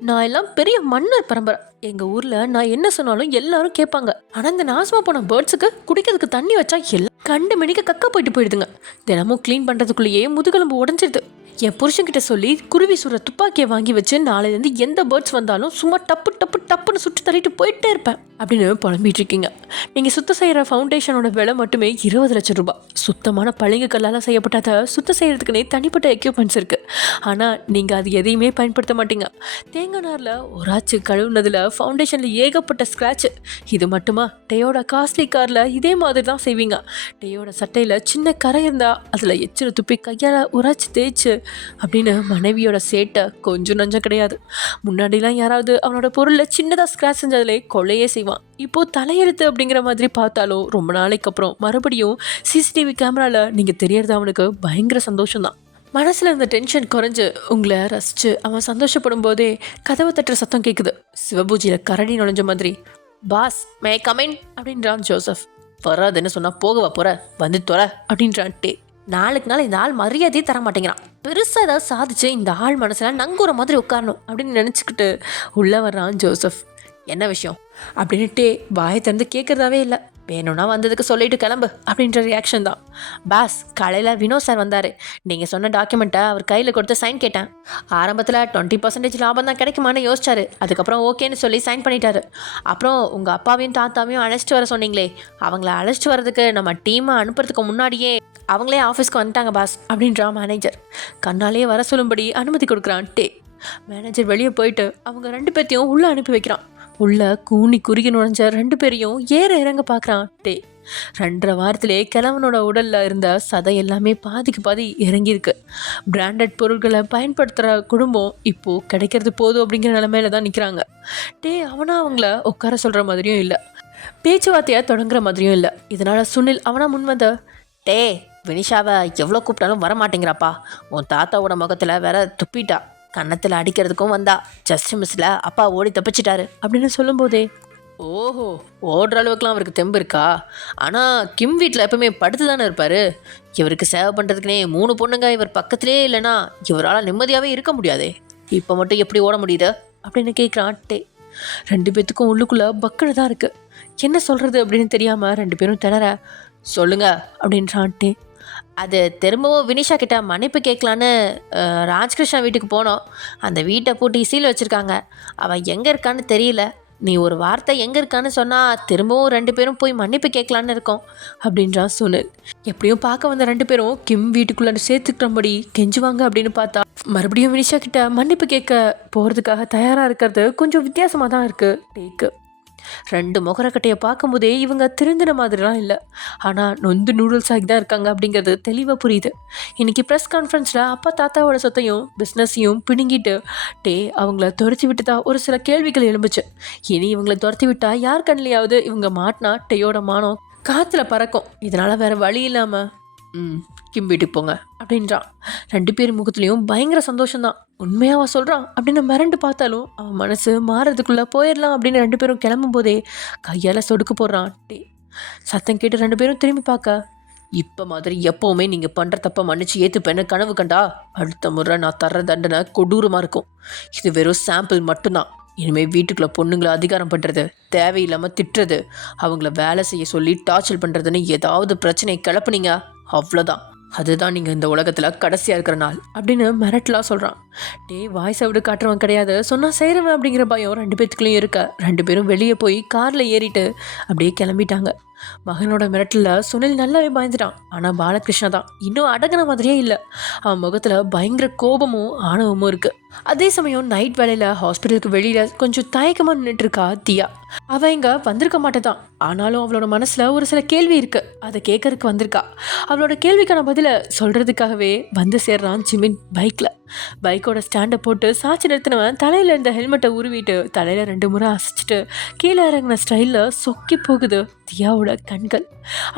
நான் எல்லாம் பெரிய மன்னர் பரம்பரை. எங்க ஊர்ல நான் என்ன சொன்னாலும் எல்லாரும் கேட்பாங்க. ஆனா இந்த நாசமா போன பேர்ட்ஸுக்கு குடிக்கிறதுக்கு தண்ணி வச்சா எல்லாம் கண்டு மணிக்கு கக்கா போயிடுதுங்க. தினமும் கிளீன் பண்றதுக்குள்ளேயே முதுகெலும்பு உடஞ்சிருது. என் புருஷன்கிட்ட சொல்லி குருவி சுடுற துப்பாக்கியை வாங்கி வச்சு நாளையிலேருந்து எந்த பேர்ட்ஸ் வந்தாலும் சும்மா டப்பு டப்பு டப்புன்னு சுட்டு தள்ளிட்டு போயிட்டே இருப்பேன் அப்படின்னு புலம்பிட்டு இருக்கீங்க. நீங்கள் சுத்தம் செய்கிற ஃபவுண்டேஷனோட விலை மட்டுமே 20 லட்சம் ரூபாய். சுத்தமான பளிங்கு கல்லால் செய்யப்பட்டதை சுத்தம் செய்கிறதுக்குனே தனிப்பட்ட எக்யூப்மெண்ட்ஸ் இருக்குது. ஆனால் நீங்கள் அது எதையுமே பயன்படுத்த மாட்டீங்க. தேங்காய் நாரில் ஒராச்சு கழுவுனதில் ஃபவுண்டேஷனில் ஏகப்பட்ட ஸ்க்ராட்சு. இது மட்டுமா, டேயோட காஸ்ட்லி காரில் இதே மாதிரி தான் செய்வீங்க. டேயோட சட்டையில் சின்ன கரை இருந்தால் அதில் எச்சில் துப்பி கையால் உராச்சு தேய்ச்சு அப்படின்னு மனைவியோட சேட்டை கொஞ்சம் நஞ்சம் கிடையாது. முன்னாடிலாம் யாராவது அவனோட பொருளில் சின்னதாக ஸ்க்ராட்ச் செஞ்சதுலே கொள்ளையே செய்வான். இப்போது தலையெழுத்து அப்படிங்கிற மாதிரி பார்த்தாலும் ரொம்ப நாளைக்கு அப்புறம் மறுபடியும் சிசிடிவி கேமராவில் நீங்கள் தெரியறது அவனுக்கு பயங்கர சந்தோஷம்தான். மனசில் இருந்த டென்ஷன் குறைஞ்சு உங்களை ரசித்து அவன் சந்தோஷப்படும் போதே கதவை தட்டுற சத்தம் கேட்குது. சிவபூஜையில் கரடி நுழைஞ்ச மாதிரி. பாஸ் மே கமின் அப்படின்றான் ஜோசப். வராதுன்னு சொன்னால் போகவா போகிற, வந்து தொற அப்படின்றான் டே. நாளுக்கு நாள் இந்த ஆள் மரியாதையே தர மாட்டேங்கிறான். பெருசாக ஏதாவது சாதிச்சு இந்த ஆள் மனசில் நங்கூர மாதிரி உட்காரணும் அப்படின்னு நினச்சிக்கிட்டு உள்ளே வர்றான் ஜோசப். என்ன விஷயம் அப்படின்ட்டு வாயை திறந்து கேட்குறதாவே இல்லை. வேணும்னா வந்ததுக்கு சொல்லிட்டு கிளம்பு அப்படின்ற ரியாக்ஷன் தான். பாஸ், காலையில் வினோத் சார் வந்தார். நீங்கள் சொன்ன டாக்குமெண்ட்டை அவர் கையில் கொடுத்து சைன் கேட்டேன். ஆரம்பத்தில் 20% லாபம் தான் கிடைக்குமான்னு யோசிச்சாரு. அதுக்கப்புறம் ஓகேன்னு சொல்லி சைன் பண்ணிட்டாரு. அப்புறம் உங்கள் அப்பாவையும் தாத்தாவையும் அழைச்சிட்டு வர சொன்னீங்களே, அவங்கள அழைச்சிட்டு வரதுக்கு நம்ம டீமை அனுப்புறதுக்கு முன்னாடியே அவங்களே ஆஃபீஸ்க்கு வந்துட்டாங்க பாஸ் அப்படின்றா மேனேஜர். கண்ணாலேயே வர சொல்லும்படி அனுமதி கொடுக்குறான் டே. மேனேஜர் வெளியே போயிட்டு அவங்க 2 பேர்த்தையும் உள்ளே அனுப்பி வைக்கிறான். உள்ள கூனி குறுகி நுழைஞ்ச 2 பேரையும் ஏற இறங்க பார்க்குறான் டே. 2.5 வாரத்திலே கிழவனோட உடலில் இருந்த சதை எல்லாமே பாதிக்கு பாதி இறங்கியிருக்கு. பிராண்டட் பொருட்களை பயன்படுத்துகிற குடும்பம் இப்போது கிடைக்கிறது போதும் அப்படிங்கிற நிலைமையில தான் நிற்கிறாங்க. டே அவனா அவங்கள உட்கார சொல்கிற மாதிரியும் இல்லை, பேச்சுவார்த்தையாக தொடங்குற மாதிரியும் இல்லை. இதனால் சுனில் அவனா முன் வந்த, டே வினிஷாவை எவ்வளோ கூப்பிட்டாலும் வரமாட்டேங்கிறாப்பா. உன் தாத்தாவோட முகத்தில் வேற துப்பிட்டா, கன்னத்தில் அடிக்கிறதுக்கும் வந்தா, ஜஸ்ட் மிஸ்ஸில் அப்பா ஓடி தப்பிச்சிட்டாரு அப்படின்னு சொல்லும்போதே, ஓஹோ ஓடுற அளவுக்குலாம் அவருக்கு தெம்பு இருக்கா? ஆனால் கிம் வீட்டில் எப்பவுமே படுத்து தானே இருப்பார். இவருக்கு சேவை பண்ணுறதுக்குனே 3 பொண்ணுங்க இவர் பக்கத்திலே இல்லைன்னா இவரால் நிம்மதியாகவே இருக்க முடியாதே. இப்போ மட்டும் எப்படி ஓட முடியுது அப்படின்னு கேட்குறான் டே. 2 பேத்துக்கும் உள்ளுக்குள்ளே பக்குன்னு தான் இருக்குது. என்ன சொல்கிறது அப்படின்னு தெரியாமல் 2 பேரும் திணற, சொல்லுங்க அப்படின்றான் டே. அது திரும்பவும் வினிஷா கிட்ட மன்னிப்பு கேட்கலான்னு ராஜ்கிருஷ்ணா வீட்டுக்கு போனோம். அந்த வீட்டை பூட்டி சீல் வச்சுருக்காங்க. அவன் எங்கே இருக்கான்னு தெரியல. நீ ஒரு வார்த்தை எங்கே இருக்கான்னு சொன்னால் திரும்பவும் 2 பேரும் போய் மன்னிப்பு கேட்கலான்னு இருக்கோம் அப்படின்றான் சுனில். எப்படியும் பார்க்க வந்த 2 பேரும் கிம் வீட்டுக்குள்ளே சேர்த்துக்கிறபடி கெஞ்சுவாங்க அப்படின்னு பார்த்தா மறுபடியும் வினிஷா கிட்ட மன்னிப்பு கேட்க போகிறதுக்காக தயாராக இருக்கிறது கொஞ்சம் வித்தியாசமாக தான் இருக்குது டேக்கு. 2 முகரக்கட்டையை பார்க்கும்போதே இவங்க திருந்தின மாதிரிலாம் இல்லை, ஆனால் நொந்து நூடுல்ஸ் ஆகி தான் இருக்காங்க அப்படிங்கிறது தெளிவாக புரியுது. இன்றைக்கி ப்ரெஸ் கான்ஃபரன்ஸில் அப்பா தாத்தாவோட சொத்தையும் பிஸ்னஸையும் பிடுங்கிட்டு டே அவங்கள துரத்தி விட்டு தான் ஒரு சில கேள்விகள் எழும்புச்சு. இனி இவங்களை துரத்தி விட்டா யார் கண்ணிலையாவது இவங்க மாட்டினா டேயோட மானம் காற்றுல பறக்கும். இதனால் வேறு வழி இல்லாமல் கிம் வீட்டுக்கு போங்க அப்படின்றான். 2 பேர் முகத்துலேயும் பயங்கர சந்தோஷம்தான். உண்மையாக அவன் சொல்கிறான் அப்படின்னு மிரண்டு பார்த்தாலும் அவன் மனசு மாறுறதுக்குள்ளே போயிடலாம் அப்படின்னு 2 பேரும் கிளம்பும் போதே கையால் சொடுக்கு போடுறான் டே. சத்தம் கேட்டு 2 பேரும் திரும்பி பார்க்க, இப்போ மாதிரி எப்போவுமே நீங்கள் பண்ணுற தப்பை மன்னிச்சு ஏற்றுப்பேன்னு கனவு கண்டா அடுத்த முறை நான் தர்ற தண்டனை கொடூரமாக இருக்கும். இது வெறும் சாம்பிள் மட்டும்தான். இனிமேல் வீட்டுக்குள்ளே பொண்ணுங்களை அதிகாரம் பண்ணுறது, தேவையில்லாமல் திட்டுறது, அவங்கள வேலை செய்ய சொல்லி டார்ச்சர் பண்ணுறதுன்னு ஏதாவது பிரச்சனையை கிளப்புனீங்க அவ்வளோதான். அதுதான் நீங்கள் இந்த உலகத்தில் கடைசியாக இருக்கிற நாள் அப்படின்னு மிரட்டலாக சொல்கிறான். டே வாய்ஸ் அவுடு காட்டுறவன் கிடையாது, சொன்னால் செய்கிறவன் அப்படிங்கிற பயம் 2 பேத்துக்குள்ளேயும் இருக்க 2 பேரும் வெளியே போய் காரில் ஏறிட்டு அப்படியே கிளம்பிட்டாங்க. மகனோட மிரட்டலில் சுனில் நல்லாவே பயந்துட்டான். ஆனால் பாலகிருஷ்ணா தான் இன்னும் அடங்கின மாதிரியே இல்லை. அவன் முகத்தில் பயங்கர கோபமும் ஆணவமும் இருக்குது. அதே சமயம் நைட் வேலையில் ஹாஸ்பிட்டலுக்கு வெளியில் கொஞ்சம் தயக்கமாக நின்றுட்டுருக்கா தியா. அவள் இங்கே வந்திருக்க மாட்டேதான், ஆனாலும் அவளோட மனசில் ஒரு சில கேள்வி இருக்குது. அதை கேட்கறதுக்கு வந்திருக்கா. அவளோட கேள்விக்கான பதிலை சொல்கிறதுக்காகவே வந்து சேர்றான் ஜிமின் பைக்கில். பைக்கோட ஸ்டாண்டை போட்டு சாட்சி நிறுத்தினவன் தலையில் இருந்த ஹெல்மெட்டை உருவிட்டு தலையில் 2 முறை அசைச்சிட்டு கீழே இறங்கின ஸ்டைலில் சொக்கி போகுது தியாவோட கண்கள்.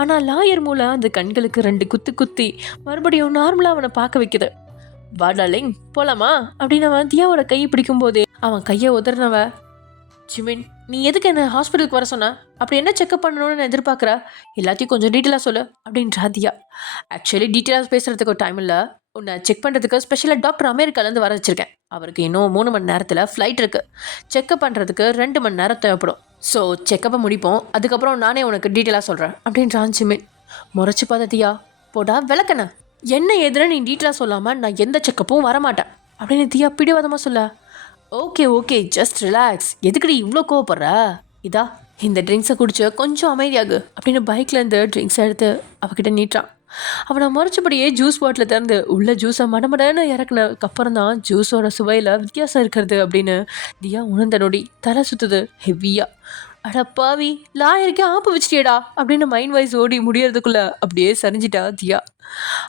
ஆனால் லாயர் மூலம் அந்த கண்களுக்கு 2 குத்து குத்தி மறுபடியும் நார்மலாக அவனை பார்க்க வைக்குது. வா டார்லிங் போலாமா அப்படின்னு அவன் தியாவோட கையை பிடிக்கும் போதே அவன் கையை உதறினவ, ஜிமின் நீ எதுக்கு என்ன ஹாஸ்பிட்டலுக்கு வர சொன்ன? அப்படி என்ன செக்அப் பண்ணணும்னு நான் எதிர்பார்க்குற? எல்லாத்தையும் கொஞ்சம் டீட்டெயிலாக சொல்லு அப்படின்றா தியா. ஆக்சுவலி டீட்டெயிலாக பேசுகிறதுக்கு டைம் இல்லை. உன்னை செக் பண்ணுறதுக்கு ஸ்பெஷலாக டாக்டர் அமெரிக்காலேருந்து வர வச்சிருக்கேன். அவருக்கு இன்னும் 3 மணி நேரத்தில் ஃப்ளைட் இருக்குது. செக்அப் பண்ணுறதுக்கு 2 மணி நேரம் தேவைப்படும். ஸோ செக்கப்பை முடிப்போம், அதுக்கப்புறம் நானே உனக்கு டீட்டெயிலாக சொல்கிறேன் அப்படின்றான் ஜிமின். முறைச்சி பார்த்த தியா, போடா விளக்கண்ண, என்ன எதுன்னு நீ டீட்டெயிலாக சொல்லாமல் நான் எந்த செக்கப்பும் வரமாட்டேன் அப்படின்னு தியா பிடிவாதமாக சொல்ல. ஓகே ஓகே ஜஸ்ட் ரிலாக்ஸ், எதுக்குடி இவ்வளோ கோவப்படுற? இதா இந்த ட்ரிங்க்ஸை குடிச்சு கொஞ்சம் அமைதியாகு அப்படின்னு பைக்லேருந்து ட்ரிங்க்ஸை எடுத்து அவகிட்ட நீட்டான். அவனை முறைச்சபடியே ஜூஸ் பாட்டில் திறந்து உள்ள ஜூஸை மடமடன்னு இறக்குனதுக்கு அப்புறம் தான் ஜூஸோட சுவையில் வித்தியாசம் இருக்கிறது அப்படின்னு தியா உணர்ந்த நொடி தலை சுற்றுது ஹெவியா. அட பாவி, லாயருக்கே ஆப்பு வச்சிட்டியடா அப்படின்னு மைண்ட் வைஸ் ஓடி முடியறதுக்குள்ள அப்படியே சரிஞ்சிட்டா தியா.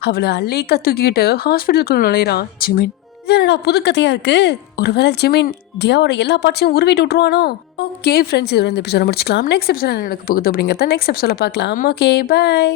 அவளை அள்ளிக்கா தூக்கிக்கிட்டு ஹாஸ்பிட்டலுக்குள்ள நுழையிறான் ஜிமின். இது என்னடா புது கதையாக இருக்குது? ஒருவேளை ஜிமின் தியாவோட எல்லா பார்ட்ஸையும் உருவிட்டு விட்ருவானோ? ஓகே ஃப்ரெண்ட்ஸ், இது இந்த எபிசோட முடிச்சுக்கலாம். நெக்ஸ்ட் எபிசோட நடக்க போகுது அப்படிங்கிறத நெக்ஸ்ட் எபிசோட பார்க்கலாம். Okay bye.